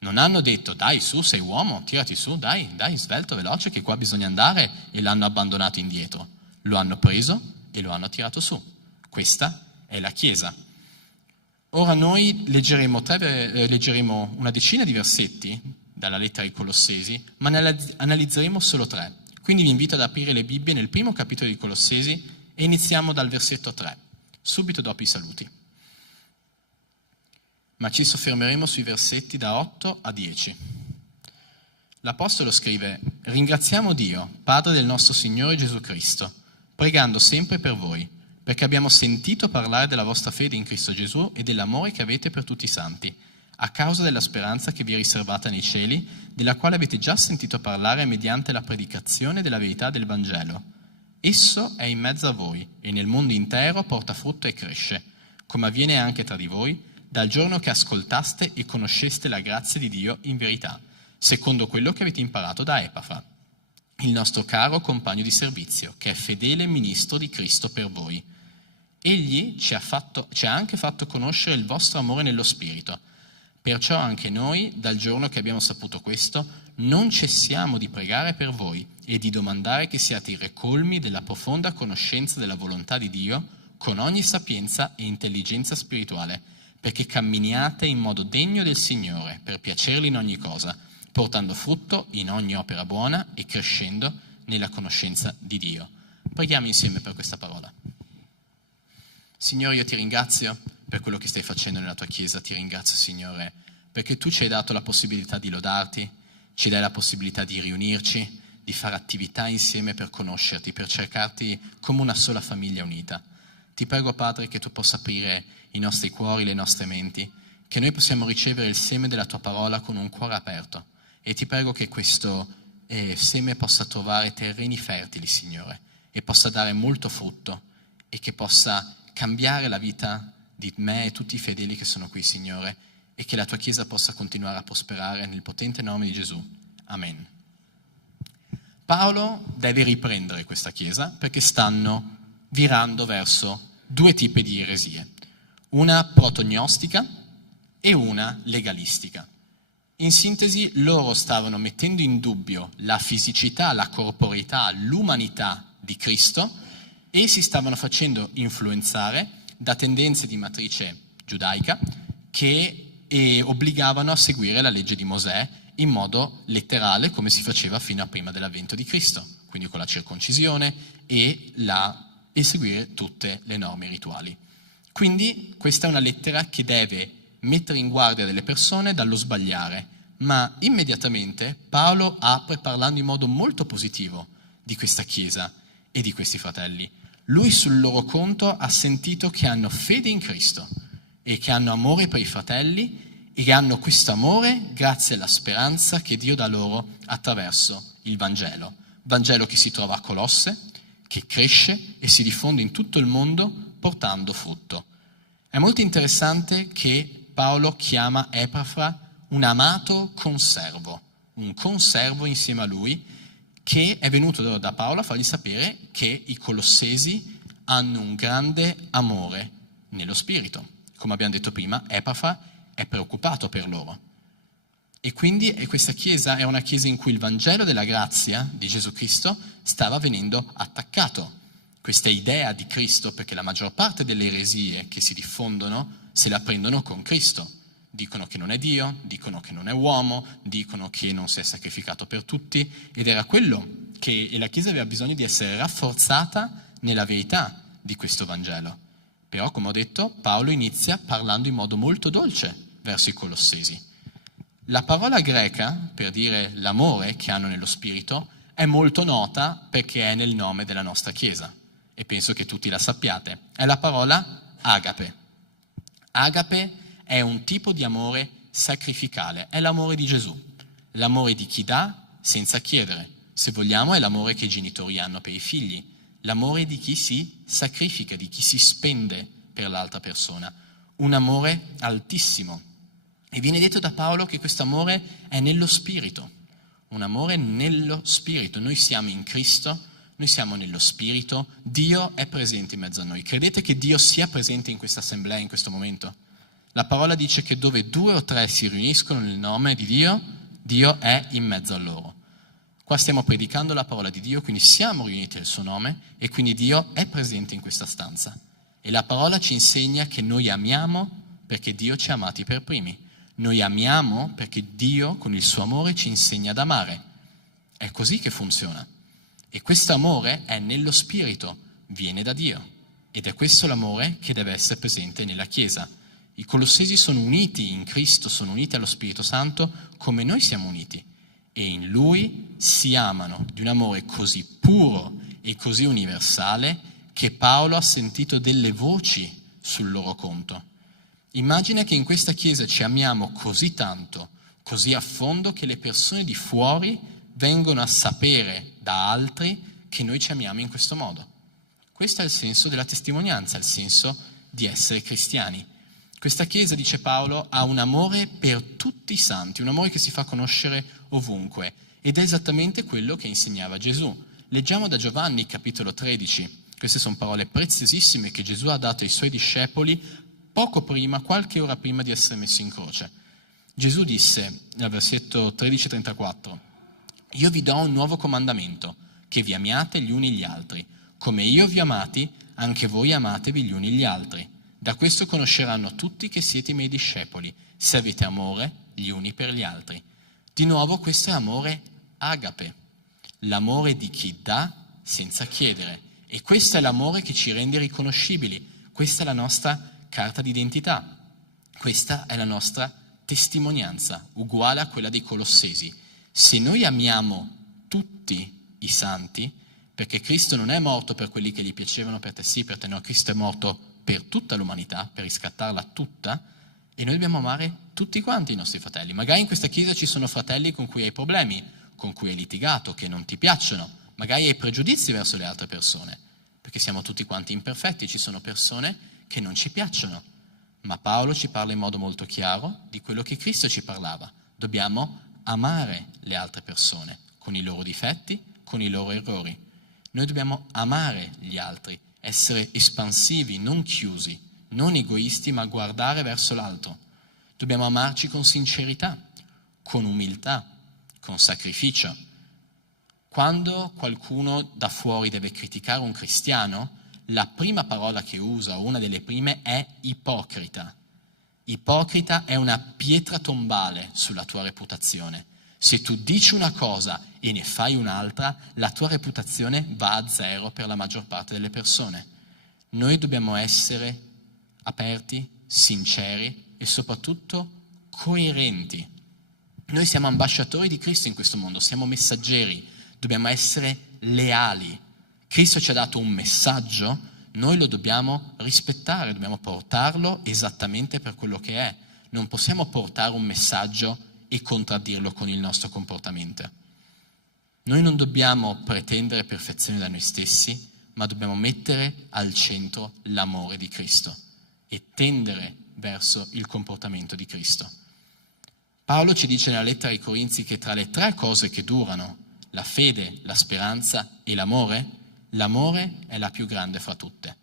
Non hanno detto: dai su, sei uomo, tirati su, dai, svelto, veloce, che qua bisogna andare, e l'hanno abbandonato indietro. Lo hanno preso e lo hanno tirato su. Questa è la Chiesa. Ora noi leggeremo una decina di versetti dalla lettera ai Colossesi, ma ne analizzeremo solo 3. Quindi vi invito ad aprire le Bibbie nel primo capitolo di Colossesi e iniziamo dal versetto 3, subito dopo i saluti. Ma ci soffermeremo sui versetti da 8 a 10. L'Apostolo scrive: ringraziamo Dio, Padre del nostro Signore Gesù Cristo, pregando sempre per voi, perché abbiamo sentito parlare della vostra fede in Cristo Gesù e dell'amore che avete per tutti i santi, a causa della speranza che vi è riservata nei cieli, della quale avete già sentito parlare mediante la predicazione della verità del Vangelo. Esso è in mezzo a voi e nel mondo intero porta frutto e cresce, come avviene anche tra di voi, dal giorno che ascoltaste e conosceste la grazia di Dio in verità, secondo quello che avete imparato da Epafra, il nostro caro compagno di servizio, che è fedele ministro di Cristo per voi. Egli ci ha anche fatto conoscere il vostro amore nello Spirito. Perciò anche noi, dal giorno che abbiamo saputo questo, non cessiamo di pregare per voi e di domandare che siate irrecolmi della profonda conoscenza della volontà di Dio, con ogni sapienza e intelligenza spirituale, perché camminiate in modo degno del Signore, per piacerli in ogni cosa, portando frutto in ogni opera buona e crescendo nella conoscenza di Dio. Preghiamo insieme per questa parola. Signore, io ti ringrazio per quello che stai facendo nella tua Chiesa, ti ringrazio, Signore, perché tu ci hai dato la possibilità di lodarti, ci dai la possibilità di riunirci, di fare attività insieme per conoscerti, per cercarti come una sola famiglia unita. Ti prego, Padre, che tu possa aprire i nostri cuori, le nostre menti, che noi possiamo ricevere il seme della tua parola con un cuore aperto. E ti prego che questo seme possa trovare terreni fertili, Signore, e possa dare molto frutto, e che possa cambiare la vita di me e tutti i fedeli che sono qui, Signore, e che la tua Chiesa possa continuare a prosperare nel potente nome di Gesù. Amen. Paolo deve riprendere questa Chiesa perché stanno virando verso 2 tipi di eresie, una protognostica e una legalistica. In sintesi, loro stavano mettendo in dubbio la fisicità, la corporeità, l'umanità di Cristo e si stavano facendo influenzare da tendenze di matrice giudaica che obbligavano a seguire la legge di Mosè in modo letterale, come si faceva fino a prima dell'avvento di Cristo, quindi con la circoncisione e seguire tutte le norme rituali. Quindi questa è una lettera che deve mettere in guardia delle persone dallo sbagliare, ma immediatamente Paolo apre parlando in modo molto positivo di questa Chiesa e di questi fratelli. Lui sul loro conto ha sentito che hanno fede in Cristo e che hanno amore per i fratelli e che hanno questo amore grazie alla speranza che Dio dà loro attraverso il Vangelo. Vangelo che si trova a Colosse, che cresce e si diffonde in tutto il mondo portando frutto. È molto interessante che Paolo chiama Epafra un amato conservo, un conservo insieme a lui, che è venuto da Paolo a fargli sapere che i colossesi hanno un grande amore nello spirito. Come abbiamo detto prima, Epafra è preoccupato per loro. E quindi questa chiesa è una chiesa in cui il Vangelo della grazia di Gesù Cristo stava venendo attaccato. Questa idea di Cristo, perché la maggior parte delle eresie che si diffondono se la prendono con Cristo. Dicono che non è Dio, dicono che non è uomo, dicono che non si è sacrificato per tutti, ed era quello che la Chiesa aveva bisogno di essere rafforzata nella verità di questo Vangelo. Però, come ho detto, Paolo inizia parlando in modo molto dolce verso i Colossesi. La parola greca, per dire l'amore che hanno nello spirito, è molto nota perché è nel nome della nostra Chiesa, e penso che tutti la sappiate. È la parola agape. Agape è un tipo di amore sacrificale, è l'amore di Gesù, l'amore di chi dà senza chiedere. Se vogliamo è l'amore che i genitori hanno per i figli, l'amore di chi si sacrifica, di chi si spende per l'altra persona, un amore altissimo. E viene detto da Paolo che questo amore è nello spirito, un amore nello spirito. Noi siamo in Cristo, noi siamo nello spirito, Dio è presente in mezzo a noi. Credete che Dio sia presente in questa assemblea in questo momento? La parola dice che dove 2 o 3 si riuniscono nel nome di Dio, Dio è in mezzo a loro. Qua stiamo predicando la parola di Dio, quindi siamo riuniti al suo nome e quindi Dio è presente in questa stanza. E la parola ci insegna che noi amiamo perché Dio ci ha amati per primi. Noi amiamo perché Dio con il suo amore ci insegna ad amare. È così che funziona. E questo amore è nello spirito, viene da Dio. Ed è questo l'amore che deve essere presente nella Chiesa. I Colossesi sono uniti in Cristo, sono uniti allo Spirito Santo come noi siamo uniti e in Lui si amano di un amore così puro e così universale che Paolo ha sentito delle voci sul loro conto. Immagina che in questa Chiesa ci amiamo così tanto, così a fondo che le persone di fuori vengono a sapere da altri che noi ci amiamo in questo modo. Questo è il senso della testimonianza, il senso di essere cristiani. Questa Chiesa, dice Paolo, ha un amore per tutti i santi, un amore che si fa conoscere ovunque, ed è esattamente quello che insegnava Gesù. Leggiamo da Giovanni, capitolo 13. Queste sono parole preziosissime che Gesù ha dato ai suoi discepoli poco prima, qualche ora prima di essere messo in croce. Gesù disse, nel versetto 13-34, «Io vi do un nuovo comandamento, che vi amiate gli uni gli altri. Come io vi ho amati, anche voi amatevi gli uni gli altri. Da questo conosceranno tutti che siete i miei discepoli, se avete amore gli uni per gli altri». Di nuovo questo è amore agape, l'amore di chi dà senza chiedere. E questo è l'amore che ci rende riconoscibili. Questa è la nostra carta d'identità. Questa è la nostra testimonianza, uguale a quella dei Colossesi. Se noi amiamo tutti i santi, perché Cristo non è morto per quelli che gli piacevano, per te sì, per te no, Cristo è morto per tutta l'umanità, per riscattarla tutta, e noi dobbiamo amare tutti quanti i nostri fratelli. Magari in questa chiesa ci sono fratelli con cui hai problemi, con cui hai litigato, che non ti piacciono, magari hai pregiudizi verso le altre persone, perché siamo tutti quanti imperfetti, ci sono persone che non ci piacciono. Ma Paolo ci parla in modo molto chiaro di quello che Cristo ci parlava. Dobbiamo amare le altre persone, con i loro difetti, con i loro errori. Noi dobbiamo amare gli altri, essere espansivi, non chiusi, non egoisti, ma guardare verso l'altro. Dobbiamo amarci con sincerità, con umiltà, con sacrificio. Quando qualcuno da fuori deve criticare un cristiano, la prima parola che usa, una delle prime, è ipocrita. Ipocrita è una pietra tombale sulla tua reputazione. Se tu dici una cosa e ne fai un'altra, la tua reputazione va a zero per la maggior parte delle persone. Noi dobbiamo essere aperti, sinceri e soprattutto coerenti. Noi siamo ambasciatori di Cristo in questo mondo, siamo messaggeri, dobbiamo essere leali. Cristo ci ha dato un messaggio, noi lo dobbiamo rispettare, dobbiamo portarlo esattamente per quello che è. Non possiamo portare un messaggio e contraddirlo con il nostro comportamento. Noi non dobbiamo pretendere perfezione da noi stessi, ma dobbiamo mettere al centro l'amore di Cristo e tendere verso il comportamento di Cristo. Paolo ci dice nella lettera ai Corinzi che tra le 3 cose che durano, la fede, la speranza e l'amore è la più grande fra tutte.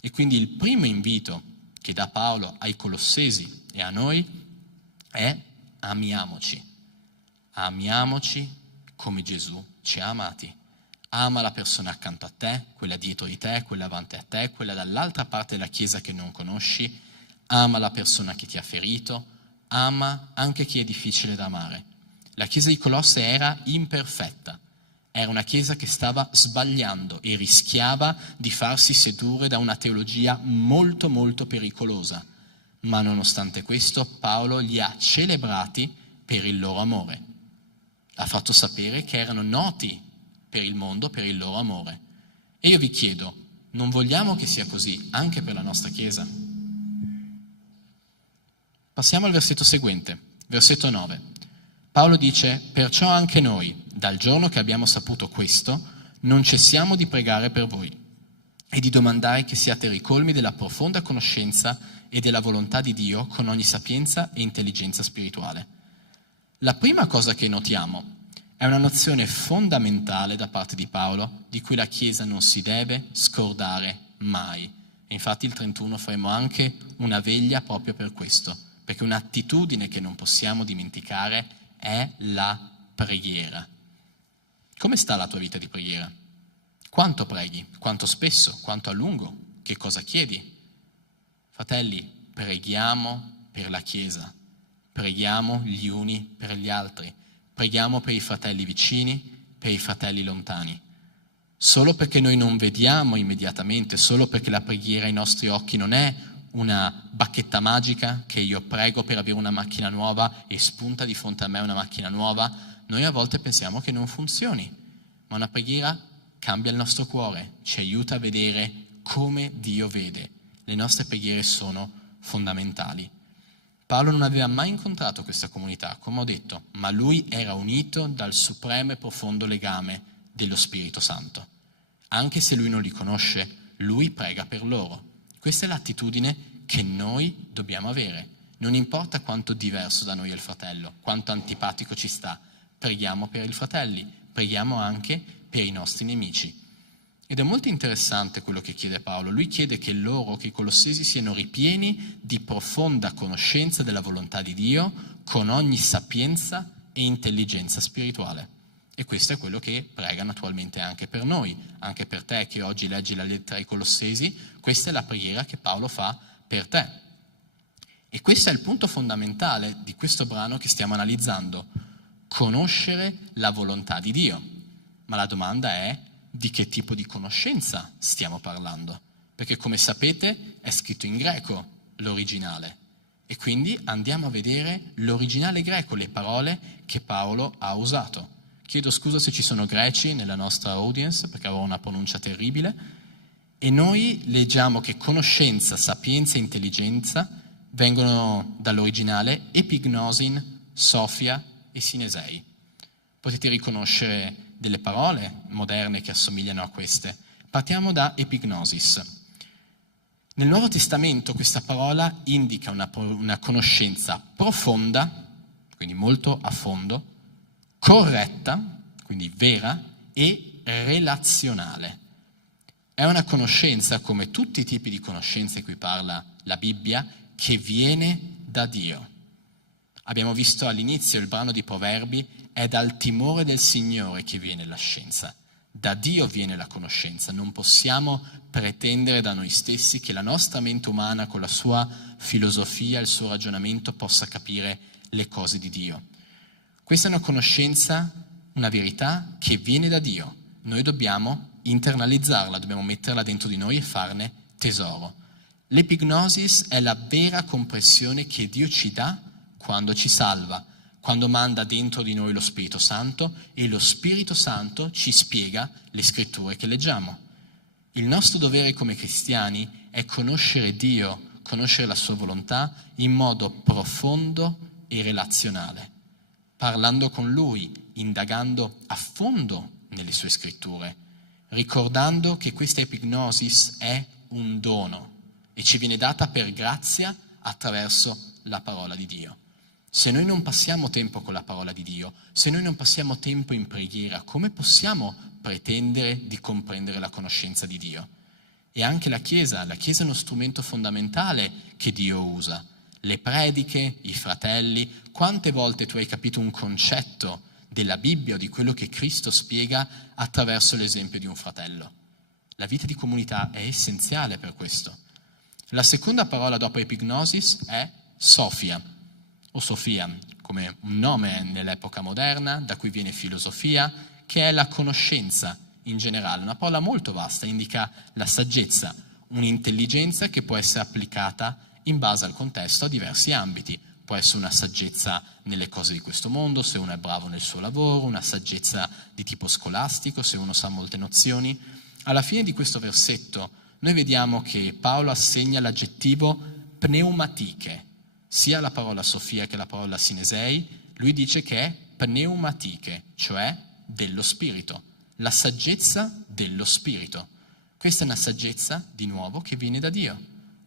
E quindi il primo invito che dà Paolo ai Colossesi e a noi è amiamoci. Amiamoci come Gesù ci ha amati. Ama la persona accanto a te, quella dietro di te, quella avanti a te, quella dall'altra parte della chiesa che non conosci. Ama la persona che ti ha ferito. Ama anche chi è difficile da amare. La chiesa di Colosse era imperfetta. Era una chiesa che stava sbagliando e rischiava di farsi sedurre da una teologia molto molto pericolosa. Ma nonostante questo Paolo li ha celebrati per il loro amore. Ha fatto sapere che erano noti per il mondo per il loro amore. E io vi chiedo, non vogliamo che sia così anche per la nostra chiesa? Passiamo al versetto seguente, versetto 9. Paolo dice: perciò anche noi, dal giorno che abbiamo saputo questo, non cessiamo di pregare per voi e di domandare che siate ricolmi della profonda conoscenza e della volontà di Dio con ogni sapienza e intelligenza spirituale. La prima cosa che notiamo è una nozione fondamentale da parte di Paolo di cui la Chiesa non si deve scordare mai. E infatti il 31 faremo anche una veglia proprio per questo, perché un'attitudine che non possiamo dimenticare è la preghiera. Come sta la tua vita di preghiera? Quanto preghi? Quanto spesso? Quanto a lungo? Che cosa chiedi? Fratelli, preghiamo per la Chiesa, preghiamo gli uni per gli altri, preghiamo per i fratelli vicini, per i fratelli lontani. Solo perché noi non vediamo immediatamente, solo perché la preghiera ai nostri occhi non è una bacchetta magica che io prego per avere una macchina nuova e spunta di fronte a me una macchina nuova, noi a volte pensiamo che non funzioni, ma una preghiera cambia il nostro cuore, ci aiuta a vedere come Dio vede. Le nostre preghiere sono fondamentali. Paolo non aveva mai incontrato questa comunità, come ho detto, ma lui era unito dal supremo e profondo legame dello Spirito Santo. Anche se lui non li conosce, lui prega per loro. Questa è l'attitudine che noi dobbiamo avere. Non importa quanto diverso da noi è il fratello, quanto antipatico ci sta, preghiamo per i fratelli, preghiamo anche per i nostri nemici. Ed è molto interessante quello che chiede Paolo. Lui chiede che i Colossesi siano ripieni di profonda conoscenza della volontà di Dio con ogni sapienza e intelligenza spirituale. E questo è quello che prega naturalmente anche per noi, anche per te che oggi leggi la lettera ai Colossesi, questa è la preghiera che Paolo fa per te. E questo è il punto fondamentale di questo brano che stiamo analizzando, conoscere la volontà di Dio. Ma la domanda è: di che tipo di conoscenza stiamo parlando? Perché come sapete è scritto in greco l'originale e quindi andiamo a vedere l'originale greco, le parole che Paolo ha usato. Chiedo scusa se ci sono greci nella nostra audience perché avevo una pronuncia terribile. E noi leggiamo che conoscenza, sapienza e intelligenza vengono dall'originale epignosin, sophia e sinesei. Potete riconoscere delle parole moderne che assomigliano a queste. Partiamo da epignosis. Nel Nuovo Testamento questa parola indica una conoscenza profonda, quindi molto a fondo, corretta, quindi vera, e relazionale. È una conoscenza, come tutti i tipi di conoscenze di cui parla la Bibbia, che viene da Dio. Abbiamo visto all'inizio il brano di Proverbi, è dal timore del Signore che viene la scienza. Da Dio viene la conoscenza. Non possiamo pretendere da noi stessi che la nostra mente umana, con la sua filosofia, il suo ragionamento, possa capire le cose di Dio. Questa è una conoscenza, una verità che viene da Dio. Noi dobbiamo internalizzarla, dobbiamo metterla dentro di noi e farne tesoro. L'epignosis è la vera comprensione che Dio ci dà quando ci salva, quando manda dentro di noi lo Spirito Santo e lo Spirito Santo ci spiega le scritture che leggiamo. Il nostro dovere come cristiani è conoscere Dio, conoscere la sua volontà in modo profondo e relazionale, parlando con Lui, indagando a fondo nelle sue scritture, ricordando che questa epignosis è un dono e ci viene data per grazia attraverso la parola di Dio. Se noi non passiamo tempo con la parola di Dio, se noi non passiamo tempo in preghiera, come possiamo pretendere di comprendere la conoscenza di Dio? E anche la Chiesa è uno strumento fondamentale che Dio usa. Le prediche, i fratelli, quante volte tu hai capito un concetto della Bibbia o di quello che Cristo spiega attraverso l'esempio di un fratello? La vita di comunità è essenziale per questo. La seconda parola dopo epignosis è Sophia, o Sofia, come un nome nell'epoca moderna, da cui viene filosofia, che è la conoscenza in generale. Una parola molto vasta, indica la saggezza, un'intelligenza che può essere applicata in base al contesto a diversi ambiti. Può essere una saggezza nelle cose di questo mondo, se uno è bravo nel suo lavoro, una saggezza di tipo scolastico, se uno sa molte nozioni. Alla fine di questo versetto noi vediamo che Paolo assegna l'aggettivo pneumatiche, sia la parola Sofia che la parola sinesei. Lui dice che è pneumatiche, cioè dello spirito, la saggezza dello spirito. Questa è una saggezza, di nuovo, che viene da Dio,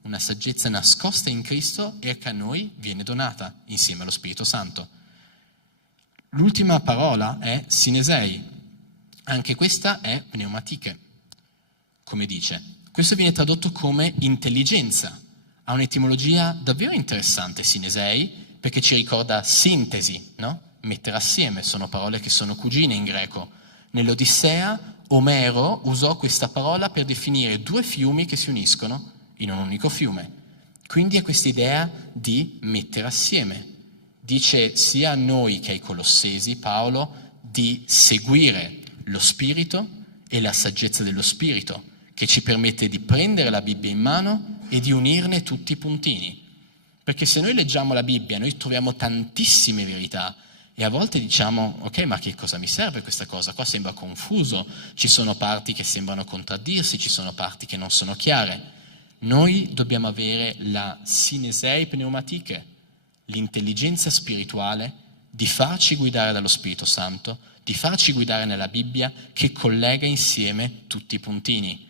una saggezza nascosta in Cristo e che a noi viene donata insieme allo Spirito Santo. L'ultima parola è sinesei, anche questa è pneumatiche, come dice. Questo viene tradotto come intelligenza. Ha un'etimologia davvero interessante, sinesei, perché ci ricorda sintesi, no? Mettere assieme, sono parole che sono cugine in greco. Nell'Odissea Omero usò questa parola per definire due fiumi che si uniscono in un unico fiume. Quindi è questa idea di mettere assieme. Dice sia a noi che ai Colossesi, Paolo, di seguire lo Spirito e la saggezza dello Spirito, che ci permette di prendere la Bibbia in mano e di unirne tutti i puntini. Perché se noi leggiamo la Bibbia, noi troviamo tantissime verità e a volte diciamo, ok, ma che cosa mi serve questa cosa? Qua sembra confuso, ci sono parti che sembrano contraddirsi, ci sono parti che non sono chiare. Noi dobbiamo avere la sinesei pneumatiche, l'intelligenza spirituale di farci guidare dallo Spirito Santo, di farci guidare nella Bibbia che collega insieme tutti i puntini.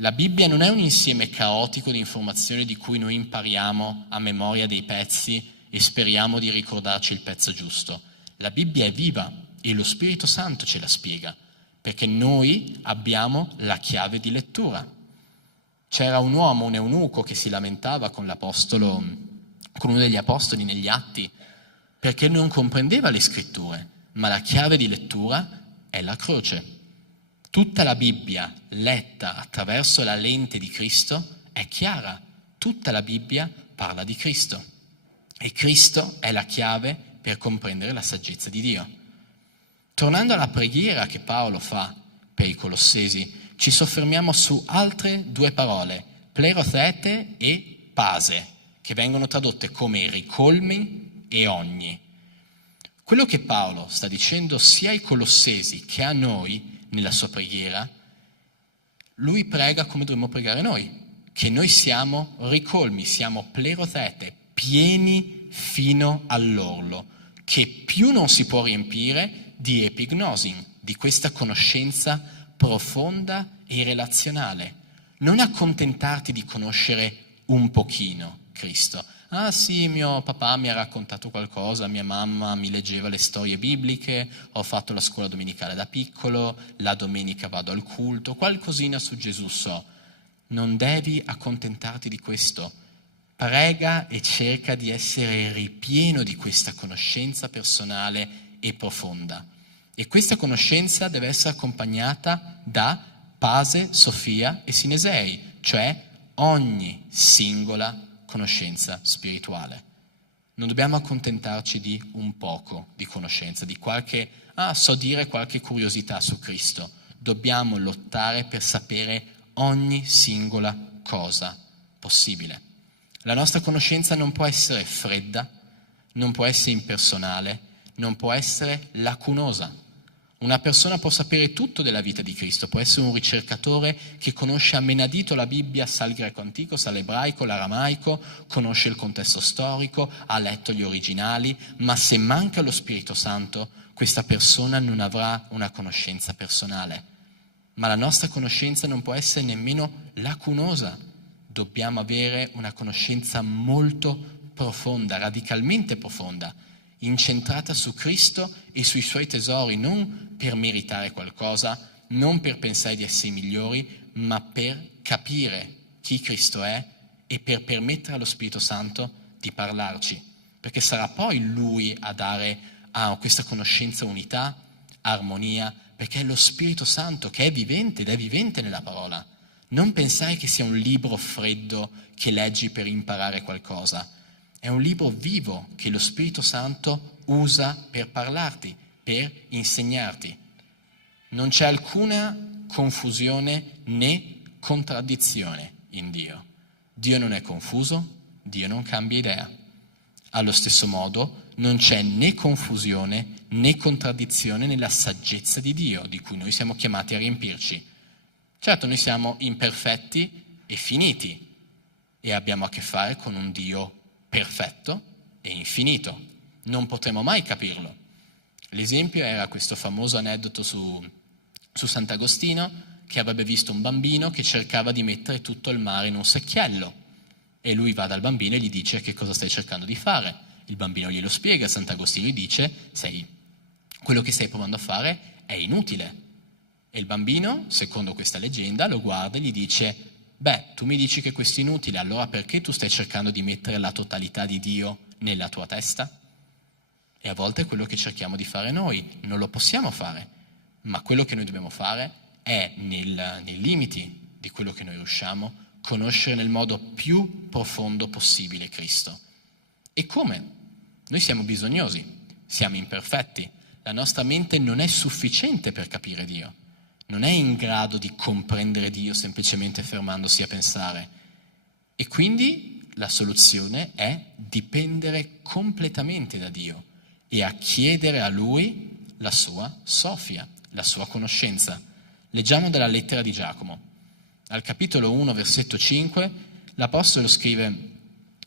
La Bibbia non è un insieme caotico di informazioni di cui noi impariamo a memoria dei pezzi e speriamo di ricordarci il pezzo giusto. La Bibbia è viva e lo Spirito Santo ce la spiega, perché noi abbiamo la chiave di lettura. C'era un uomo, un eunuco, che si lamentava con uno degli apostoli negli Atti, perché non comprendeva le scritture, ma la chiave di lettura è la croce. Tutta la Bibbia letta attraverso la lente di Cristo è chiara, tutta la Bibbia parla di Cristo e Cristo è la chiave per comprendere la saggezza di Dio. Tornando alla preghiera che Paolo fa per i Colossesi, ci soffermiamo su altre due parole, plerothete e pase, che vengono tradotte come ricolmi e ogni. Quello che Paolo sta dicendo sia ai Colossesi che a noi nella sua preghiera, lui prega come dovremmo pregare noi, che noi siamo ricolmi, siamo plerothete, pieni fino all'orlo, che più non si può riempire di epignosin, di questa conoscenza profonda e relazionale. Non accontentarti di conoscere un pochino Cristo. Ah sì, mio papà mi ha raccontato qualcosa, mia mamma mi leggeva le storie bibliche, ho fatto la scuola domenicale da piccolo, la domenica vado al culto, qualcosina su Gesù so. Non devi accontentarti di questo. prega e cerca di essere ripieno di questa conoscenza personale e profonda. E questa conoscenza deve essere accompagnata da Pase, Sofia e Sinesei, cioè ogni singola conoscenza spirituale. Non dobbiamo accontentarci di un poco di conoscenza, di qualche, so dire qualche curiosità su Cristo. Dobbiamo lottare per sapere ogni singola cosa possibile. La nostra conoscenza non può essere fredda, non può essere impersonale, non può essere lacunosa. Una persona può sapere tutto della vita di Cristo, può essere un ricercatore che conosce a menadito la Bibbia, sa il greco antico, sa l'ebraico, l'aramaico, conosce il contesto storico, ha letto gli originali, ma se manca lo Spirito Santo, questa persona non avrà una conoscenza personale. Ma la nostra conoscenza non può essere nemmeno lacunosa. Dobbiamo avere una conoscenza molto profonda, radicalmente profonda, incentrata su Cristo e sui suoi tesori, non per meritare qualcosa, non per pensare di essere migliori, ma per capire chi Cristo è e per permettere allo Spirito Santo di parlarci, perché sarà poi Lui a dare a questa conoscenza unità, armonia, perché è lo Spirito Santo che è vivente ed è vivente nella parola. Non pensare che sia un libro freddo che leggi per imparare qualcosa. È un libro vivo che lo Spirito Santo usa per parlarti, per insegnarti. Non c'è alcuna confusione né contraddizione in Dio. Dio non è confuso, Dio non cambia idea. Allo stesso modo non c'è né confusione né contraddizione nella saggezza di Dio, di cui noi siamo chiamati a riempirci. Certo, noi siamo imperfetti e finiti e abbiamo a che fare con un Dio perfetto e infinito. Non potremo mai capirlo. L'esempio era questo famoso aneddoto su Sant'Agostino, che avrebbe visto un bambino che cercava di mettere tutto il mare in un secchiello e lui va dal bambino e gli dice: che cosa stai cercando di fare? Il bambino glielo spiega, Sant'Agostino gli dice: quello che stai provando a fare è inutile. E il bambino, secondo questa leggenda, lo guarda e gli dice: tu mi dici che questo è inutile, allora perché tu stai cercando di mettere la totalità di Dio nella tua testa? E a volte è quello che cerchiamo di fare noi, non lo possiamo fare, ma quello che noi dobbiamo fare è, nei limiti di quello che noi riusciamo, conoscere nel modo più profondo possibile Cristo. E come? Noi siamo bisognosi, siamo imperfetti, la nostra mente non è sufficiente per capire Dio, non è in grado di comprendere Dio semplicemente fermandosi a pensare. E quindi la soluzione è dipendere completamente da Dio e a chiedere a Lui la sua Sofia, la sua conoscenza. Leggiamo dalla lettera di Giacomo. Al capitolo 1, versetto 5, l'Apostolo scrive: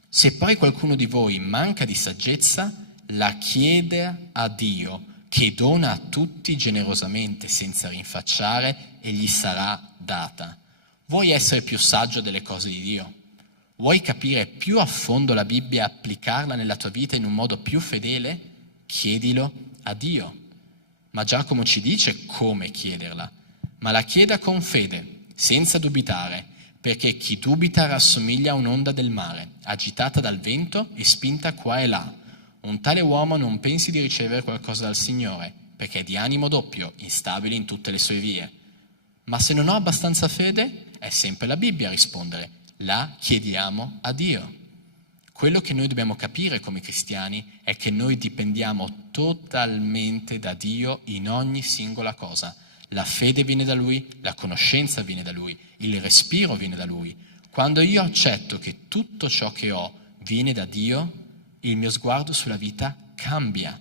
se poi qualcuno di voi manca di saggezza, la chiede a Dio, che dona a tutti generosamente senza rinfacciare, e gli sarà data. Vuoi essere più saggio delle cose di Dio? Vuoi capire più a fondo la Bibbia e applicarla nella tua vita in un modo più fedele? Chiedilo a Dio. Ma Giacomo ci dice come chiederla. Ma la chieda con fede, senza dubitare, perché chi dubita rassomiglia a un'onda del mare, agitata dal vento e spinta qua e là. Un tale uomo non pensi di ricevere qualcosa dal Signore, perché è di animo doppio, instabile in tutte le sue vie. Ma se non ho abbastanza fede, è sempre la Bibbia a rispondere. La chiediamo a Dio. Quello che noi dobbiamo capire come cristiani è che noi dipendiamo totalmente da Dio in ogni singola cosa. La fede viene da Lui, la conoscenza viene da Lui, il respiro viene da Lui. Quando io accetto che tutto ciò che ho viene da Dio, il mio sguardo sulla vita cambia,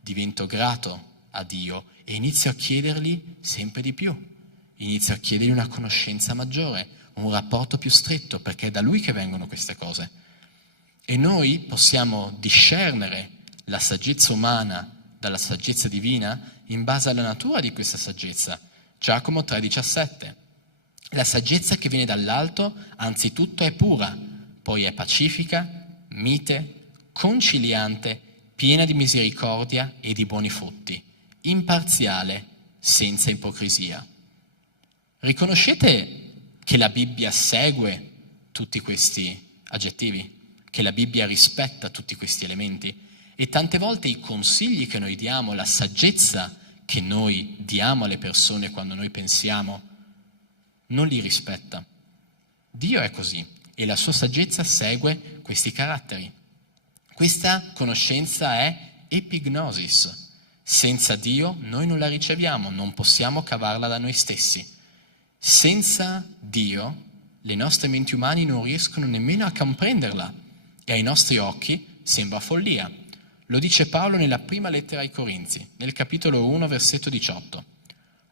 divento grato a Dio e inizio a chiedergli sempre di più, inizio a chiedergli una conoscenza maggiore, un rapporto più stretto, perché è da Lui che vengono queste cose. E noi possiamo discernere la saggezza umana dalla saggezza divina in base alla natura di questa saggezza. Giacomo 3,17. La saggezza che viene dall'alto anzitutto è pura, poi è pacifica, mite, conciliante, piena di misericordia e di buoni frutti, imparziale, senza ipocrisia. Riconoscete che la Bibbia segue tutti questi aggettivi? che la Bibbia rispetta tutti questi elementi e tante volte i consigli che noi diamo, la saggezza che noi diamo alle persone quando noi pensiamo, non li rispetta. Dio è così e la sua saggezza segue questi caratteri. Questa conoscenza è epignosis. Senza Dio noi non la riceviamo, non possiamo cavarla da noi stessi. Senza Dio le nostre menti umane non riescono nemmeno a comprenderla e ai nostri occhi sembra follia. Lo dice Paolo nella prima lettera ai Corinzi, nel capitolo 1, versetto 18.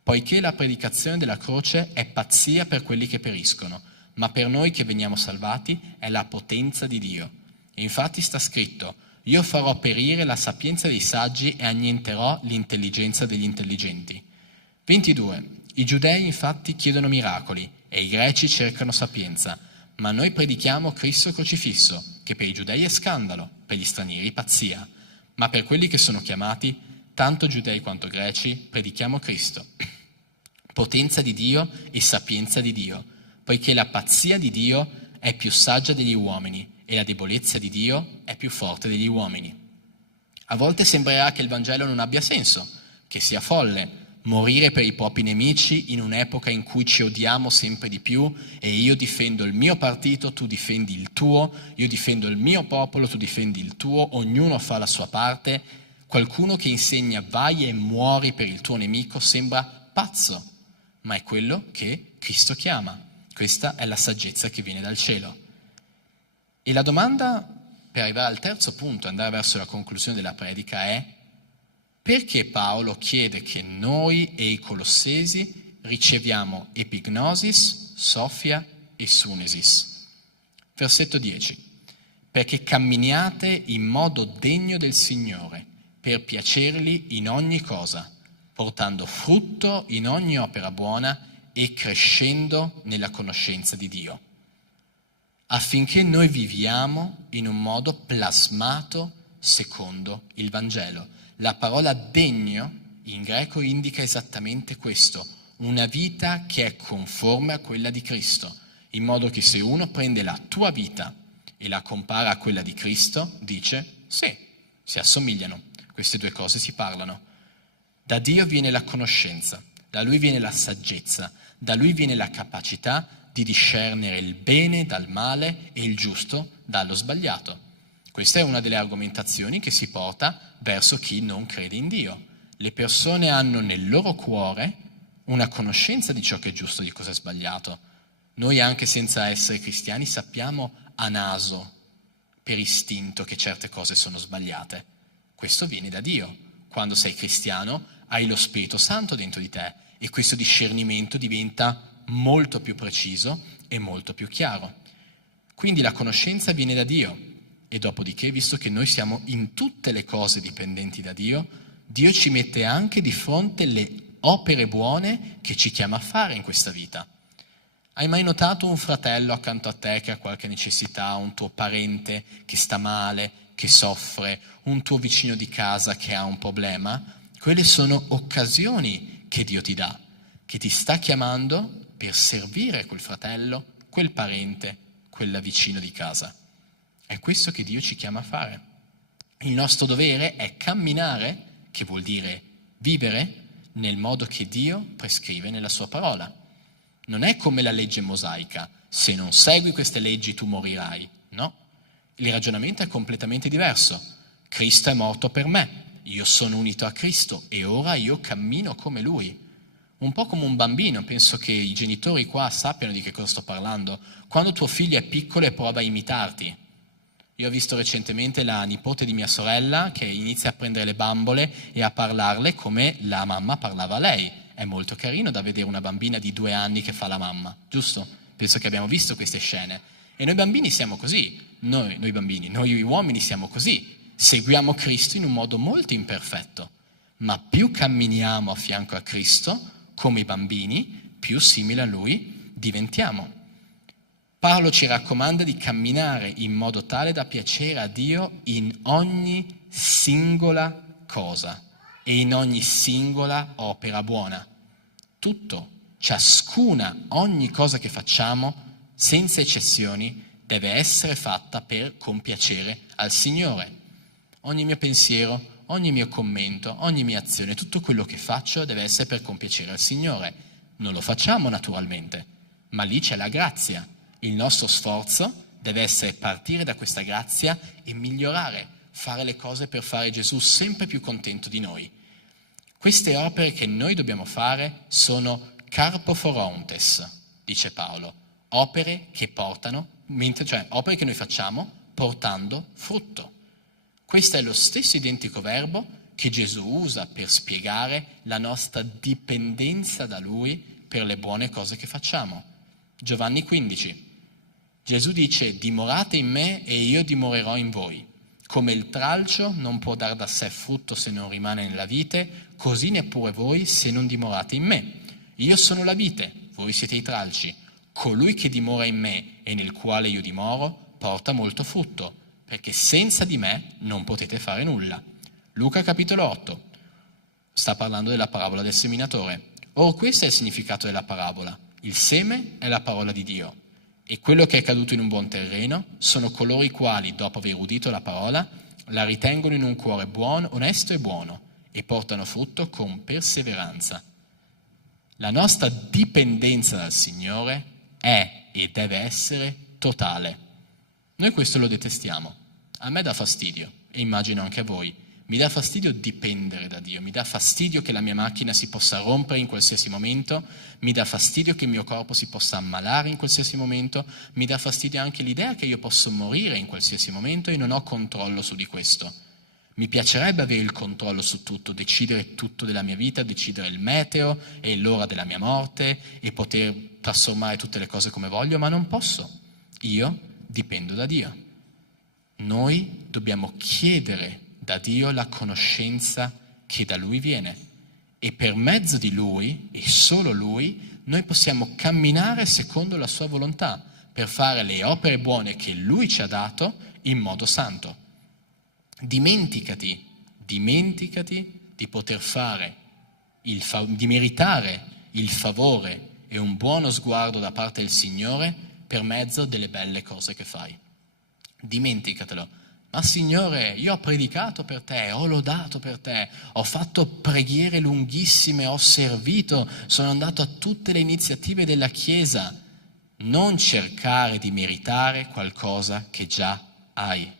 Poiché la predicazione della croce è pazzia per quelli che periscono, ma per noi che veniamo salvati è la potenza di Dio. E infatti sta scritto: io farò perire la sapienza dei saggi e annienterò l'intelligenza degli intelligenti. 22. I giudei infatti chiedono miracoli e i greci cercano sapienza, ma noi predichiamo Cristo crocifisso, che per i giudei è scandalo, per gli stranieri pazzia, ma per quelli che sono chiamati, tanto giudei quanto greci, predichiamo Cristo, potenza di Dio e sapienza di Dio, poiché la pazzia di Dio è più saggia degli uomini e la debolezza di Dio è più forte degli uomini. A volte sembrerà che il Vangelo non abbia senso, che sia folle, morire per i propri nemici in un'epoca in cui ci odiamo sempre di più e io difendo il mio partito, tu difendi il tuo, io difendo il mio popolo, tu difendi il tuo, ognuno fa la sua parte. Qualcuno che insegna vai e muori per il tuo nemico sembra pazzo, ma è quello che Cristo chiama. Questa è la saggezza che viene dal cielo. E la domanda per arrivare al terzo punto, andare verso la conclusione della predica è: perché Paolo chiede che noi e i Colossesi riceviamo epignosis, sofia e sunesis? Versetto 10. Perché camminiate in modo degno del Signore, per piacergli in ogni cosa, portando frutto in ogni opera buona e crescendo nella conoscenza di Dio, affinché noi viviamo in un modo plasmato secondo il Vangelo. La parola degno in greco indica esattamente questo, una vita che è conforme a quella di Cristo, in modo che se uno prende la tua vita e la compara a quella di Cristo, dice sì, si assomigliano, queste due cose si parlano. Da Dio viene la conoscenza, da Lui viene la saggezza, da Lui viene la capacità di discernere il bene dal male e il giusto dallo sbagliato. Questa è una delle argomentazioni che si porta verso chi non crede in Dio. Le persone hanno nel loro cuore una conoscenza di ciò che è giusto e di cosa è sbagliato. Noi anche senza essere cristiani sappiamo a naso, per istinto, che certe cose sono sbagliate. Questo viene da Dio. Quando sei cristiano hai lo Spirito Santo dentro di te e questo discernimento diventa molto più preciso e molto più chiaro. Quindi la conoscenza viene da Dio. E dopodiché, visto che noi siamo in tutte le cose dipendenti da Dio, Dio ci mette anche di fronte le opere buone che ci chiama a fare in questa vita. Hai mai notato un fratello accanto a te che ha qualche necessità, un tuo parente che sta male, che soffre, un tuo vicino di casa che ha un problema? Quelle sono occasioni che Dio ti dà, che ti sta chiamando per servire quel fratello, quel parente, quella vicino di casa. È questo che Dio ci chiama a fare. Il nostro dovere è camminare, che vuol dire vivere, nel modo che Dio prescrive nella sua parola. Non è come la legge mosaica, se non segui queste leggi tu morirai, no. Il ragionamento è completamente diverso. Cristo è morto per me, io sono unito a Cristo e ora io cammino come Lui. Un po' come un bambino, penso che i genitori qua sappiano di che cosa sto parlando. Quando tuo figlio è piccolo e prova a imitarti. Io ho visto recentemente la nipote di mia sorella che inizia a prendere le bambole e a parlarle come la mamma parlava a lei. È molto carino da vedere una bambina di 2 anni che fa la mamma, giusto? Penso che abbiamo visto queste scene. E noi bambini siamo così, noi uomini siamo così. Seguiamo Cristo in un modo molto imperfetto, ma più camminiamo a fianco a Cristo, come i bambini, più simili a Lui diventiamo. Paolo ci raccomanda di camminare in modo tale da piacere a Dio in ogni singola cosa e in ogni singola opera buona. Tutto, ciascuna, ogni cosa che facciamo, senza eccezioni, deve essere fatta per compiacere al Signore. Ogni mio pensiero, ogni mio commento, ogni mia azione, tutto quello che faccio deve essere per compiacere al Signore. Non lo facciamo naturalmente, ma lì c'è la grazia. Il nostro sforzo deve essere partire da questa grazia e migliorare, fare le cose per fare Gesù sempre più contento di noi. Queste opere che noi dobbiamo fare sono carpoforontes, dice Paolo, opere che portano, cioè opere che noi facciamo portando frutto. Questo è lo stesso identico verbo che Gesù usa per spiegare la nostra dipendenza da Lui per le buone cose che facciamo. Giovanni 15. Gesù dice: dimorate in me e io dimorerò in voi. Come il tralcio non può dar da sé frutto se non rimane nella vite, così neppure voi se non dimorate in me. Io sono la vite, voi siete i tralci. Colui che dimora in me e nel quale io dimoro porta molto frutto, perché senza di me non potete fare nulla. Luca capitolo 8 sta parlando della parabola del seminatore. Or questo è il significato della parabola. Il seme è la parola di Dio. E quello che è caduto in un buon terreno sono coloro i quali, dopo aver udito la parola, la ritengono in un cuore buono, onesto e buono, e portano frutto con perseveranza. La nostra dipendenza dal Signore è e deve essere totale. Noi questo lo detestiamo. A me dà fastidio, e immagino anche a voi. Mi dà fastidio dipendere da Dio, mi dà fastidio che la mia macchina si possa rompere in qualsiasi momento, mi dà fastidio che il mio corpo si possa ammalare in qualsiasi momento, mi dà fastidio anche l'idea che io posso morire in qualsiasi momento e non ho controllo su di questo. Mi piacerebbe avere il controllo su tutto, decidere tutto della mia vita, decidere il meteo e l'ora della mia morte e poter trasformare tutte le cose come voglio, ma non posso. Io dipendo da Dio. Noi dobbiamo chiedere da Dio la conoscenza che da Lui viene e per mezzo di Lui e solo Lui noi possiamo camminare secondo la Sua volontà per fare le opere buone che Lui ci ha dato in modo santo. Dimenticati di poter fare, di meritare il favore e un buono sguardo da parte del Signore per mezzo delle belle cose che fai. Dimenticatelo. Ma Signore, io ho predicato per te, ho lodato per te, ho fatto preghiere lunghissime, ho servito, sono andato a tutte le iniziative della Chiesa. Non cercare di meritare qualcosa che già hai.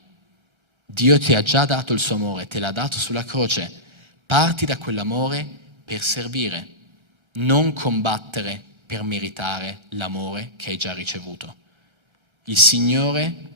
Dio ti ha già dato il suo amore, te l'ha dato sulla croce. Parti da quell'amore per servire, non combattere per meritare l'amore che hai già ricevuto. Il Signore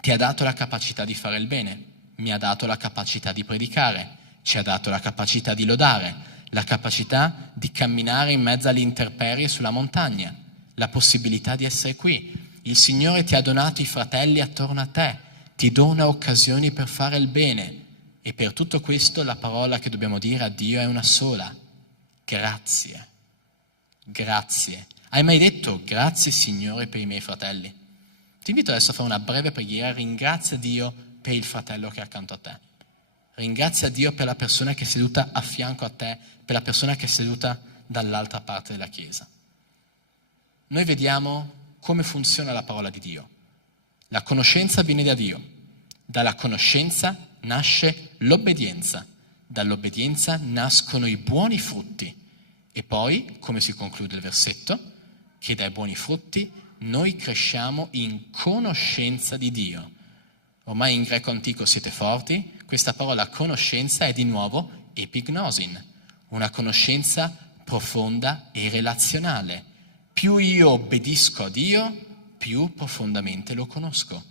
ti ha dato la capacità di fare il bene, mi ha dato la capacità di predicare, ci ha dato la capacità di lodare, la capacità di camminare in mezzo alle intemperie sulla montagna, la possibilità di essere qui. Il Signore ti ha donato i fratelli attorno a te, ti dona occasioni per fare il bene e per tutto questo la parola che dobbiamo dire a Dio è una sola: grazie. Grazie. Hai mai detto grazie Signore per i miei fratelli? Ti invito adesso a fare una breve preghiera, ringrazia Dio per il fratello che è accanto a te. Ringrazia Dio per la persona che è seduta a fianco a te, per la persona che è seduta dall'altra parte della chiesa. Noi vediamo come funziona la parola di Dio. La conoscenza viene da Dio. Dalla conoscenza nasce l'obbedienza. Dall'obbedienza nascono i buoni frutti. E poi, come si conclude il versetto, che dai buoni frutti noi cresciamo in conoscenza di Dio. Ormai in greco antico siete forti, questa parola conoscenza è di nuovo epignosin, una conoscenza profonda e relazionale. Più io obbedisco a Dio, più profondamente lo conosco.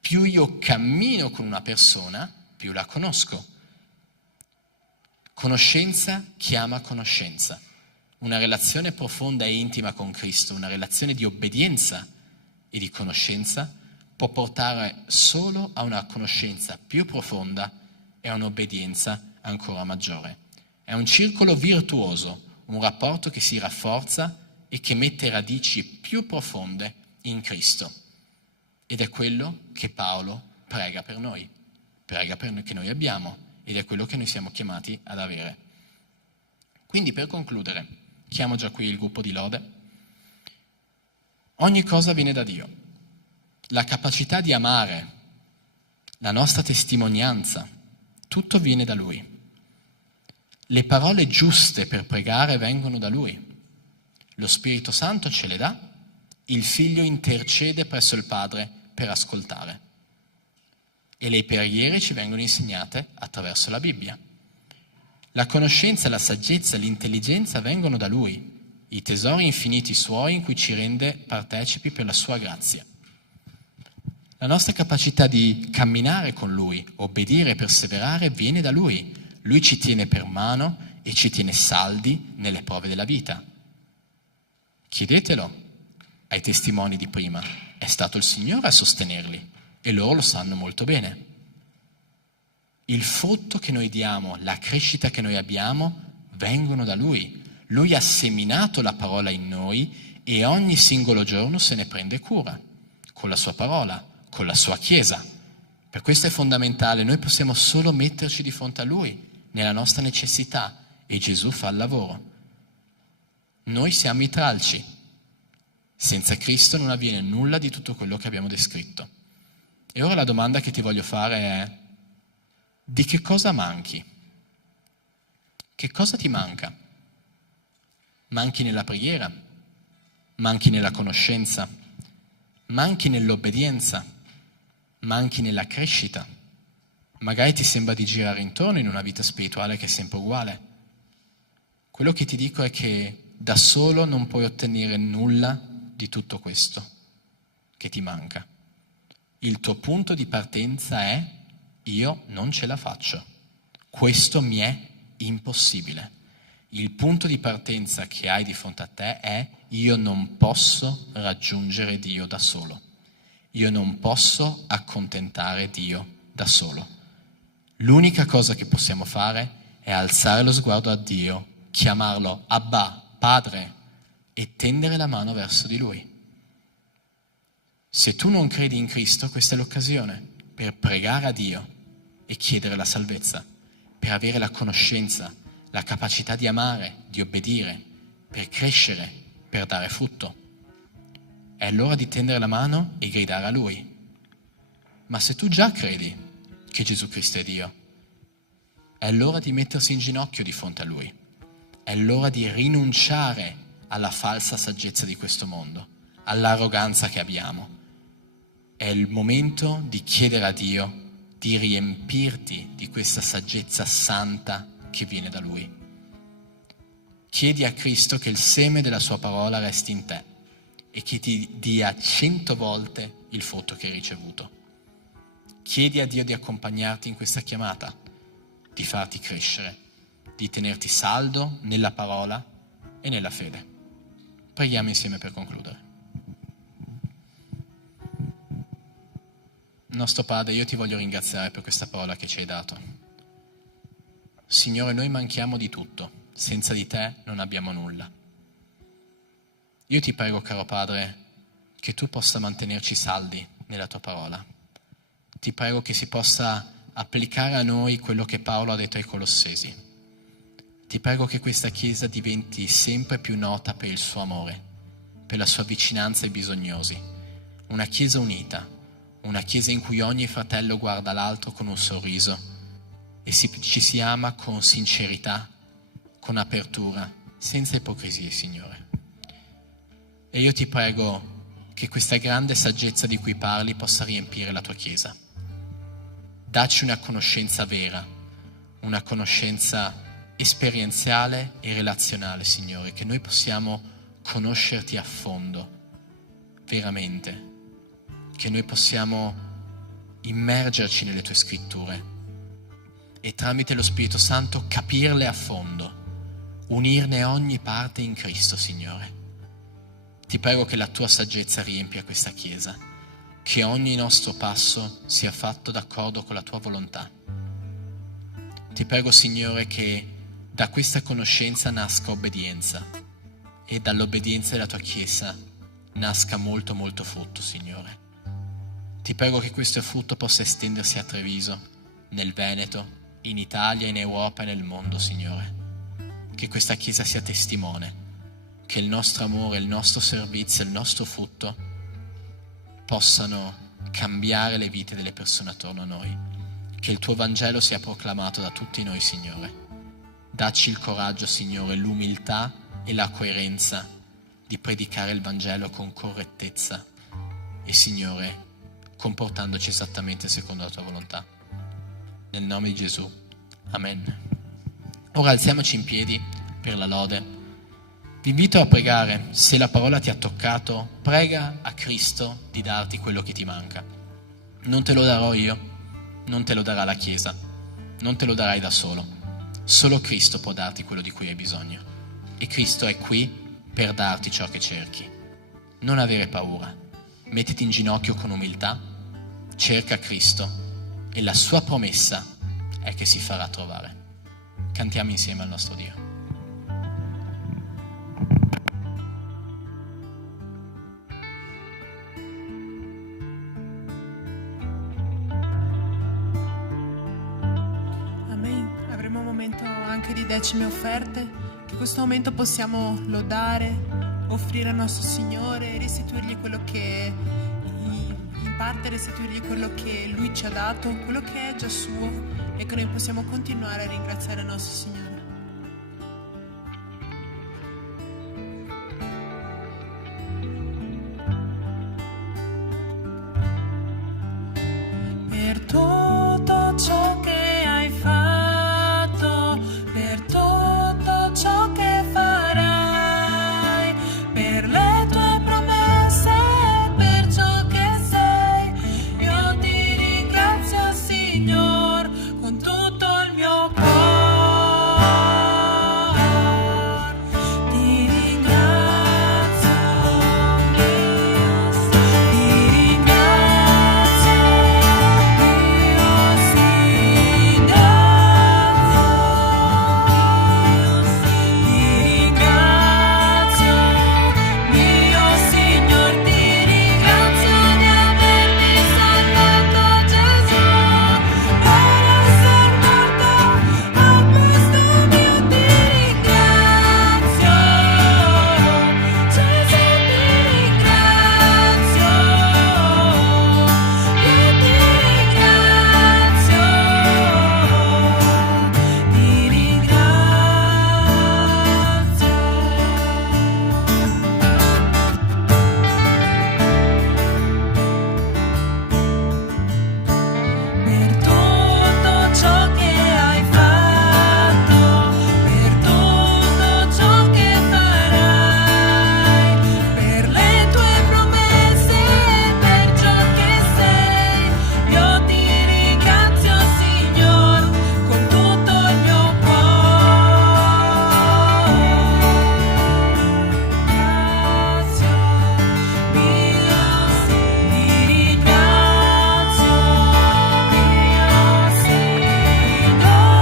Più io cammino con una persona, più la conosco. Conoscenza chiama conoscenza. Una relazione profonda e intima con Cristo, una relazione di obbedienza e di conoscenza può portare solo a una conoscenza più profonda e a un'obbedienza ancora maggiore. È un circolo virtuoso, un rapporto che si rafforza e che mette radici più profonde in Cristo. Ed è quello che Paolo prega per noi, che noi abbiamo, ed è quello che noi siamo chiamati ad avere. Quindi per concludere, chiamo già qui il gruppo di lode. Ogni cosa viene da Dio. la capacità di amare, la nostra testimonianza, tutto viene da Lui. Le parole giuste per pregare vengono da Lui. Lo Spirito Santo ce le dà, il Figlio intercede presso il Padre per ascoltare. E le preghiere ci vengono insegnate attraverso la Bibbia. La conoscenza, la saggezza, l'intelligenza vengono da Lui, i tesori infiniti Suoi in cui ci rende partecipi per la Sua grazia. La nostra capacità di camminare con Lui, obbedire e perseverare viene da Lui. Lui ci tiene per mano e ci tiene saldi nelle prove della vita. Chiedetelo ai testimoni di prima, è stato il Signore a sostenerli e loro lo sanno molto bene. Il frutto che noi diamo, la crescita che noi abbiamo, vengono da Lui. Lui ha seminato la parola in noi e ogni singolo giorno se ne prende cura, con la sua parola, con la sua Chiesa. Per questo è fondamentale, noi possiamo solo metterci di fronte a Lui nella nostra necessità e Gesù fa il lavoro. Noi siamo i tralci. Senza Cristo non avviene nulla di tutto quello che abbiamo descritto. E ora la domanda che ti voglio fare è: di che cosa manchi? Che cosa ti manca? Manchi nella preghiera? Manchi nella conoscenza? Manchi nell'obbedienza? Manchi nella crescita? Magari ti sembra di girare intorno in una vita spirituale che è sempre uguale. Quello che ti dico è che da solo non puoi ottenere nulla di tutto questo che ti manca. Il tuo punto di partenza è: io non ce la faccio, questo mi è impossibile. Il punto di partenza che hai di fronte a te è: io non posso raggiungere Dio da solo, io non posso accontentare Dio da solo. L'unica cosa che possiamo fare è alzare lo sguardo a Dio, chiamarlo Abba, Padre, e tendere la mano verso di Lui. Se tu non credi in Cristo, questa è l'occasione per pregare a Dio e chiedere la salvezza, per avere la conoscenza, la capacità di amare, di obbedire, per crescere, per dare frutto. È l'ora di tendere la mano e gridare a Lui. Ma se tu già credi che Gesù Cristo è Dio, è l'ora di mettersi in ginocchio di fronte a Lui. È l'ora di rinunciare alla falsa saggezza di questo mondo, all'arroganza che abbiamo. È il momento di chiedere a Dio di riempirti di questa saggezza santa che viene da Lui. Chiedi a Cristo che il seme della sua parola resti in te e che ti dia 100 volte il frutto che hai ricevuto. Chiedi a Dio di accompagnarti in questa chiamata, di farti crescere, di tenerti saldo nella parola e nella fede. Preghiamo insieme per concludere. Nostro Padre, io ti voglio ringraziare per questa parola che ci hai dato. Signore, noi manchiamo di tutto, senza di te non abbiamo nulla. Io ti prego, caro Padre, che tu possa mantenerci saldi nella tua parola. Ti prego che si possa applicare a noi quello che Paolo ha detto ai Colossesi. Ti prego che questa Chiesa diventi sempre più nota per il suo amore, per la sua vicinanza ai bisognosi. Una Chiesa unita, una Chiesa in cui ogni fratello guarda l'altro con un sorriso e ci si ama con sincerità, con apertura, senza ipocrisie, Signore. E io ti prego che questa grande saggezza di cui parli possa riempire la tua Chiesa. Dacci una conoscenza vera, una conoscenza esperienziale e relazionale, Signore, che noi possiamo conoscerti a fondo, veramente, che noi possiamo immergerci nelle tue scritture e tramite lo Spirito Santo capirle a fondo, unirne ogni parte in Cristo, Signore. Ti prego che la tua saggezza riempia questa Chiesa, che ogni nostro passo sia fatto d'accordo con la tua volontà. Ti prego, Signore, che da questa conoscenza nasca obbedienza e dall'obbedienza della tua Chiesa nasca molto, molto frutto, Signore. Ti prego che questo frutto possa estendersi a Treviso, nel Veneto, in Italia, in Europa e nel mondo, Signore. Che questa Chiesa sia testimone, che il nostro amore, il nostro servizio, il nostro frutto possano cambiare le vite delle persone attorno a noi. Che il tuo Vangelo sia proclamato da tutti noi, Signore. Dacci il coraggio, Signore, l'umiltà e la coerenza di predicare il Vangelo con correttezza e, Signore, comportandoci esattamente secondo la tua volontà. Nel nome di Gesù. Amen. Ora alziamoci in piedi per la lode. Vi invito a pregare. Se la parola ti ha toccato, prega a Cristo di darti quello che ti manca. Non te lo darò io, non te lo darà la Chiesa, non te lo darai da solo. Solo Cristo può darti quello di cui hai bisogno. E Cristo è qui per darti ciò che cerchi. Non avere paura. Mettiti in ginocchio con umiltà, cerca Cristo e la sua promessa è che si farà trovare. Cantiamo insieme al nostro Dio. Amen. Avremo un momento anche di decime offerte, che in questo momento possiamo lodare, offrire al nostro Signore, restituirgli quello che in parte restituirgli quello che Lui ci ha dato, quello che è già suo, e che noi possiamo continuare a ringraziare il nostro Signore. Per tutto ciò che hai fatto, per tutto ciò che farai, per le tue promesse, per ciò che sei, io ti ringrazio, Signor, con tutto il mio cuore. Ti ringrazio, Dio, ti ringrazio, Dio, sì, grazie, ti ringrazio, mio Signor, ti ringrazio di avermi salvato, Gesù, per essere morto a posto mio, ti ringrazio, Gesù, ti ringrazio, io ti ringrazio, ti per tutto ciò che hai fatto, per tutto ciò che farai, per le tue promesse, per ciò che sei, io ti ringrazio, Signor, con tutto il mio cuore. Ringrazio, mio sì, ti ringrazio, mio sì, grazie,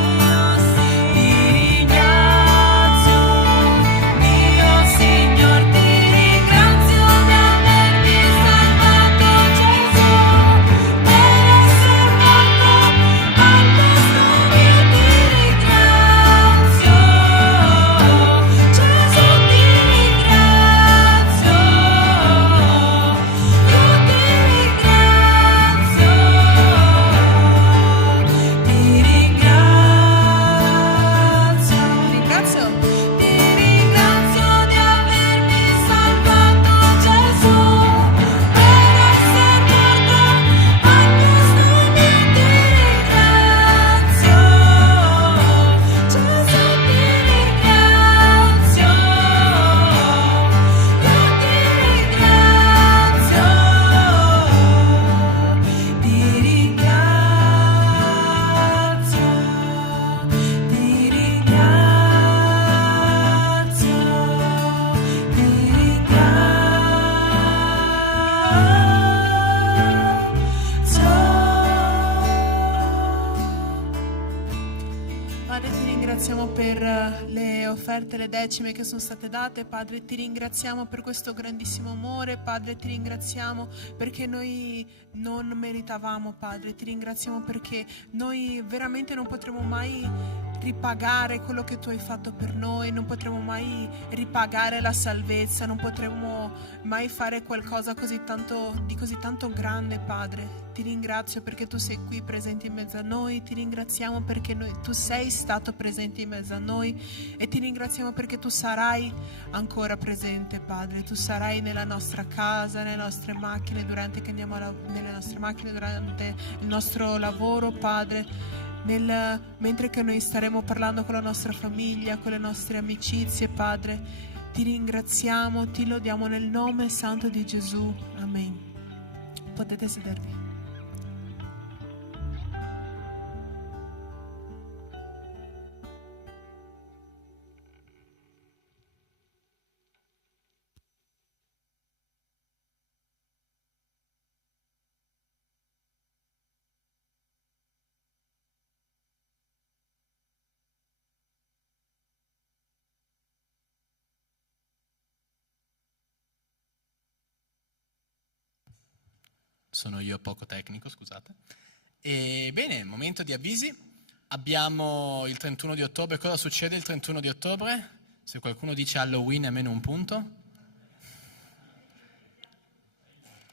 mio sì, ti ringrazio, mio Signor, ti ringrazio di avermi salvato, Gesù, per essere morto al posto mio, ti ringrazio, Gesù, ti ringrazio, io ti ringrazio, ti ringrazio, ti ringrazio di avermi salvato, Gesù, per essere morto al posto mio, ti ringrazio, Gesù, ti ringrazio, io ti ringrazio, ti ringrazio, ti Padre, ti ringraziamo per le offerte, le decime che sono state date. Padre, ti ringraziamo per questo grandissimo amore. Padre, ti ringraziamo perché noi non meritavamo. Padre, ti ringraziamo perché noi veramente non potremo mai ripagare quello che tu hai fatto per noi, non potremo mai ripagare la salvezza, non potremo mai fare qualcosa di così tanto grande, Padre. Ti ringrazio perché tu sei qui presente in mezzo a noi, ti ringraziamo perché tu sei stato presente in mezzo a noi e ti ringraziamo perché tu sarai ancora presente, Padre. Tu sarai nella nostra casa, nelle nostre macchine durante che andiamo nelle nostre macchine durante il nostro lavoro, Padre, mentre che noi staremo parlando con la nostra famiglia, con le nostre amicizie, Padre. Ti ringraziamo, ti lodiamo nel nome santo di Gesù. Amen. Potete sedervi. Sono io poco tecnico, scusate. E bene, momento di avvisi. Abbiamo il 31 di ottobre. Cosa succede il 31 di ottobre? Se qualcuno dice Halloween è meno un punto.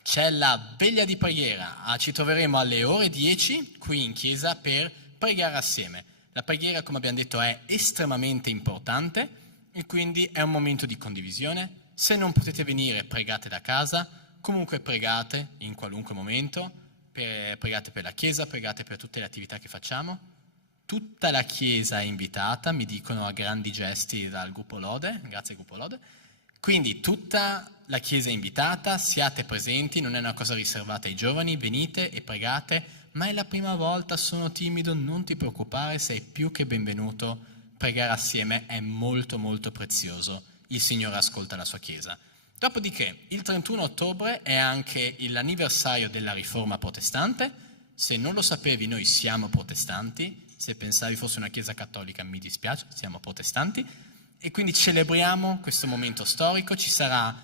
C'è la veglia di preghiera. Ci troveremo alle ore 10 qui in chiesa per pregare assieme. La preghiera, come abbiamo detto, è estremamente importante e quindi è un momento di condivisione. Se non potete venire, pregate da casa. Comunque pregate in qualunque momento, pregate per la Chiesa, pregate per tutte le attività che facciamo. Tutta la Chiesa è invitata, mi dicono a grandi gesti dal gruppo Lode, grazie al gruppo Lode. Quindi tutta la Chiesa è invitata, siate presenti, non è una cosa riservata ai giovani, venite e pregate, ma è la prima volta, sono timido, non ti preoccupare, sei più che benvenuto, pregare assieme è molto molto prezioso, il Signore ascolta la sua Chiesa. Dopodiché, il 31 ottobre è anche l'anniversario della Riforma Protestante. Se non lo sapevi, noi siamo protestanti. Se pensavi fosse una chiesa cattolica, mi dispiace, siamo protestanti. E quindi celebriamo questo momento storico. Ci sarà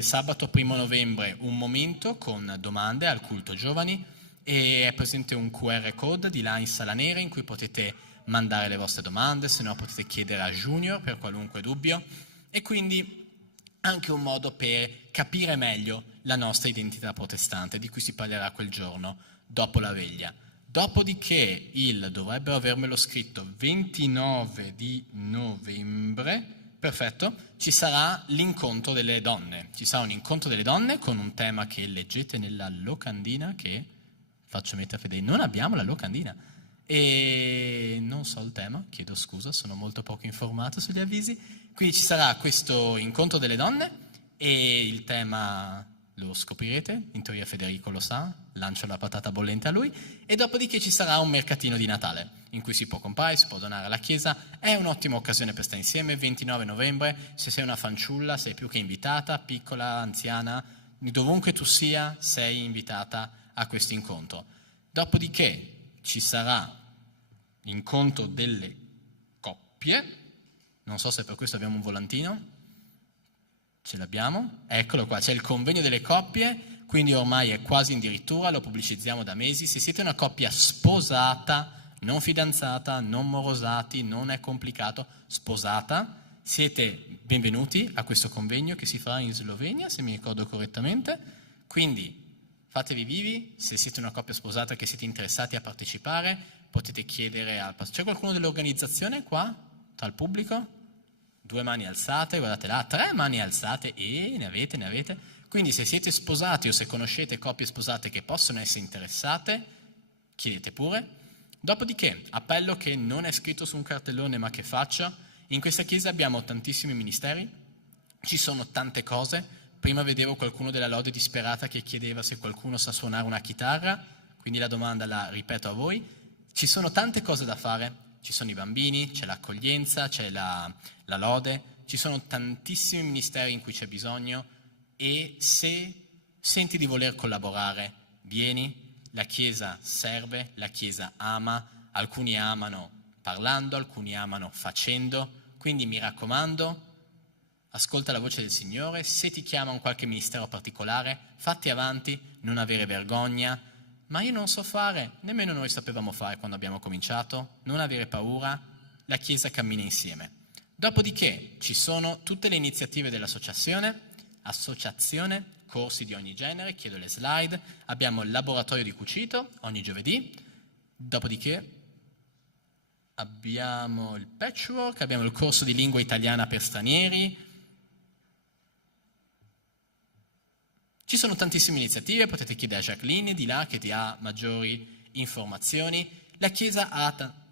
sabato 1 novembre un momento con domande al culto giovani e è presente un QR code di là in Sala Nera in cui potete mandare le vostre domande, se no potete chiedere a Junior per qualunque dubbio. E quindi anche un modo per capire meglio la nostra identità protestante, di cui si parlerà quel giorno, dopo la veglia. Dopodiché, dovrebbero avermelo scritto, 29 di novembre, perfetto, ci sarà l'incontro delle donne. Ci sarà un incontro delle donne con un tema che leggete nella locandina, che faccio mettere a Fedele. Non abbiamo la locandina. E non so il tema, chiedo scusa, sono molto poco informato sugli avvisi. Quindi ci sarà questo incontro delle donne e il tema lo scoprirete, in teoria Federico lo sa, lancio la patata bollente a lui, e dopodiché ci sarà un mercatino di Natale in cui si può comprare, si può donare alla chiesa, è un'ottima occasione per stare insieme. 29 novembre, se sei una fanciulla sei più che invitata, piccola, anziana, dovunque tu sia sei invitata a questo incontro. Dopodiché ci sarà l'incontro delle coppie, non so se per questo abbiamo un volantino, ce l'abbiamo, eccolo qua, c'è il convegno delle coppie, quindi ormai è quasi addirittura, lo pubblicizziamo da mesi. Se siete una coppia sposata, non fidanzata, non morosati, non è complicato, sposata, siete benvenuti a questo convegno che si farà in Slovenia, se mi ricordo correttamente. Quindi fatevi vivi, se siete una coppia sposata che siete interessati a partecipare, potete chiedere al pastore. C'è qualcuno dell'organizzazione qua, tra il pubblico? 2 mani alzate, guardate là, 3 mani alzate e ne avete. Quindi se siete sposati o se conoscete coppie sposate che possono essere interessate, chiedete pure. Dopodiché, appello che non è scritto su un cartellone ma che faccio, in questa chiesa abbiamo tantissimi ministeri, ci sono tante cose. Prima vedevo qualcuno della lode disperata che chiedeva se qualcuno sa suonare una chitarra, quindi la domanda la ripeto a voi. Ci sono tante cose da fare. Ci sono i bambini, c'è l'accoglienza, c'è la lode, ci sono tantissimi ministeri in cui c'è bisogno e se senti di voler collaborare, vieni, la Chiesa serve, la Chiesa ama, alcuni amano parlando, alcuni amano facendo, quindi mi raccomando, ascolta la voce del Signore, se ti chiama un qualche ministero particolare, fatti avanti, non avere vergogna. Ma io non so fare, nemmeno noi sapevamo fare quando abbiamo cominciato, non avere paura, la Chiesa cammina insieme. Dopodiché ci sono tutte le iniziative dell'associazione, corsi di ogni genere, chiedo le slide, abbiamo il laboratorio di cucito ogni giovedì, dopodiché abbiamo il patchwork, abbiamo il corso di lingua italiana per stranieri. Ci sono tantissime iniziative, potete chiedere a Jacqueline di là che ti ha maggiori informazioni. La Chiesa ha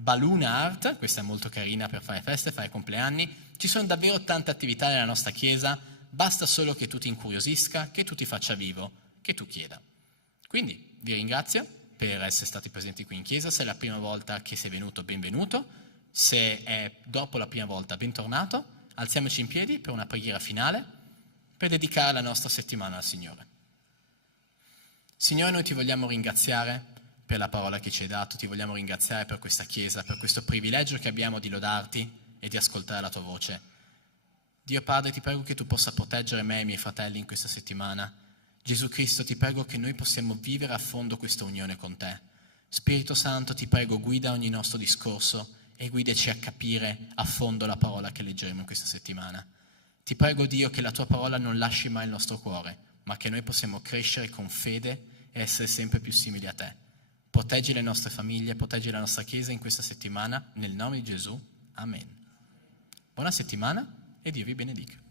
Balloon Art, questa è molto carina per fare feste, fare compleanni. Ci sono davvero tante attività nella nostra Chiesa, basta solo che tu ti incuriosisca, che tu ti faccia vivo, che tu chieda. Quindi vi ringrazio per essere stati presenti qui in Chiesa. Se è la prima volta che sei venuto, benvenuto. Se è dopo la prima volta, bentornato. Alziamoci in piedi per una preghiera finale, per dedicare la nostra settimana al Signore. Signore, noi ti vogliamo ringraziare per la parola che ci hai dato, ti vogliamo ringraziare per questa Chiesa, per questo privilegio che abbiamo di lodarti e di ascoltare la tua voce. Dio Padre, ti prego che tu possa proteggere me e i miei fratelli in questa settimana. Gesù Cristo, ti prego che noi possiamo vivere a fondo questa unione con te. Spirito Santo, ti prego, guida ogni nostro discorso e guidaci a capire a fondo la parola che leggeremo in questa settimana. Ti prego, Dio, che la tua parola non lasci mai il nostro cuore, ma che noi possiamo crescere con fede e essere sempre più simili a te. Proteggi le nostre famiglie, proteggi la nostra Chiesa in questa settimana, nel nome di Gesù. Amen. Buona settimana e Dio vi benedica.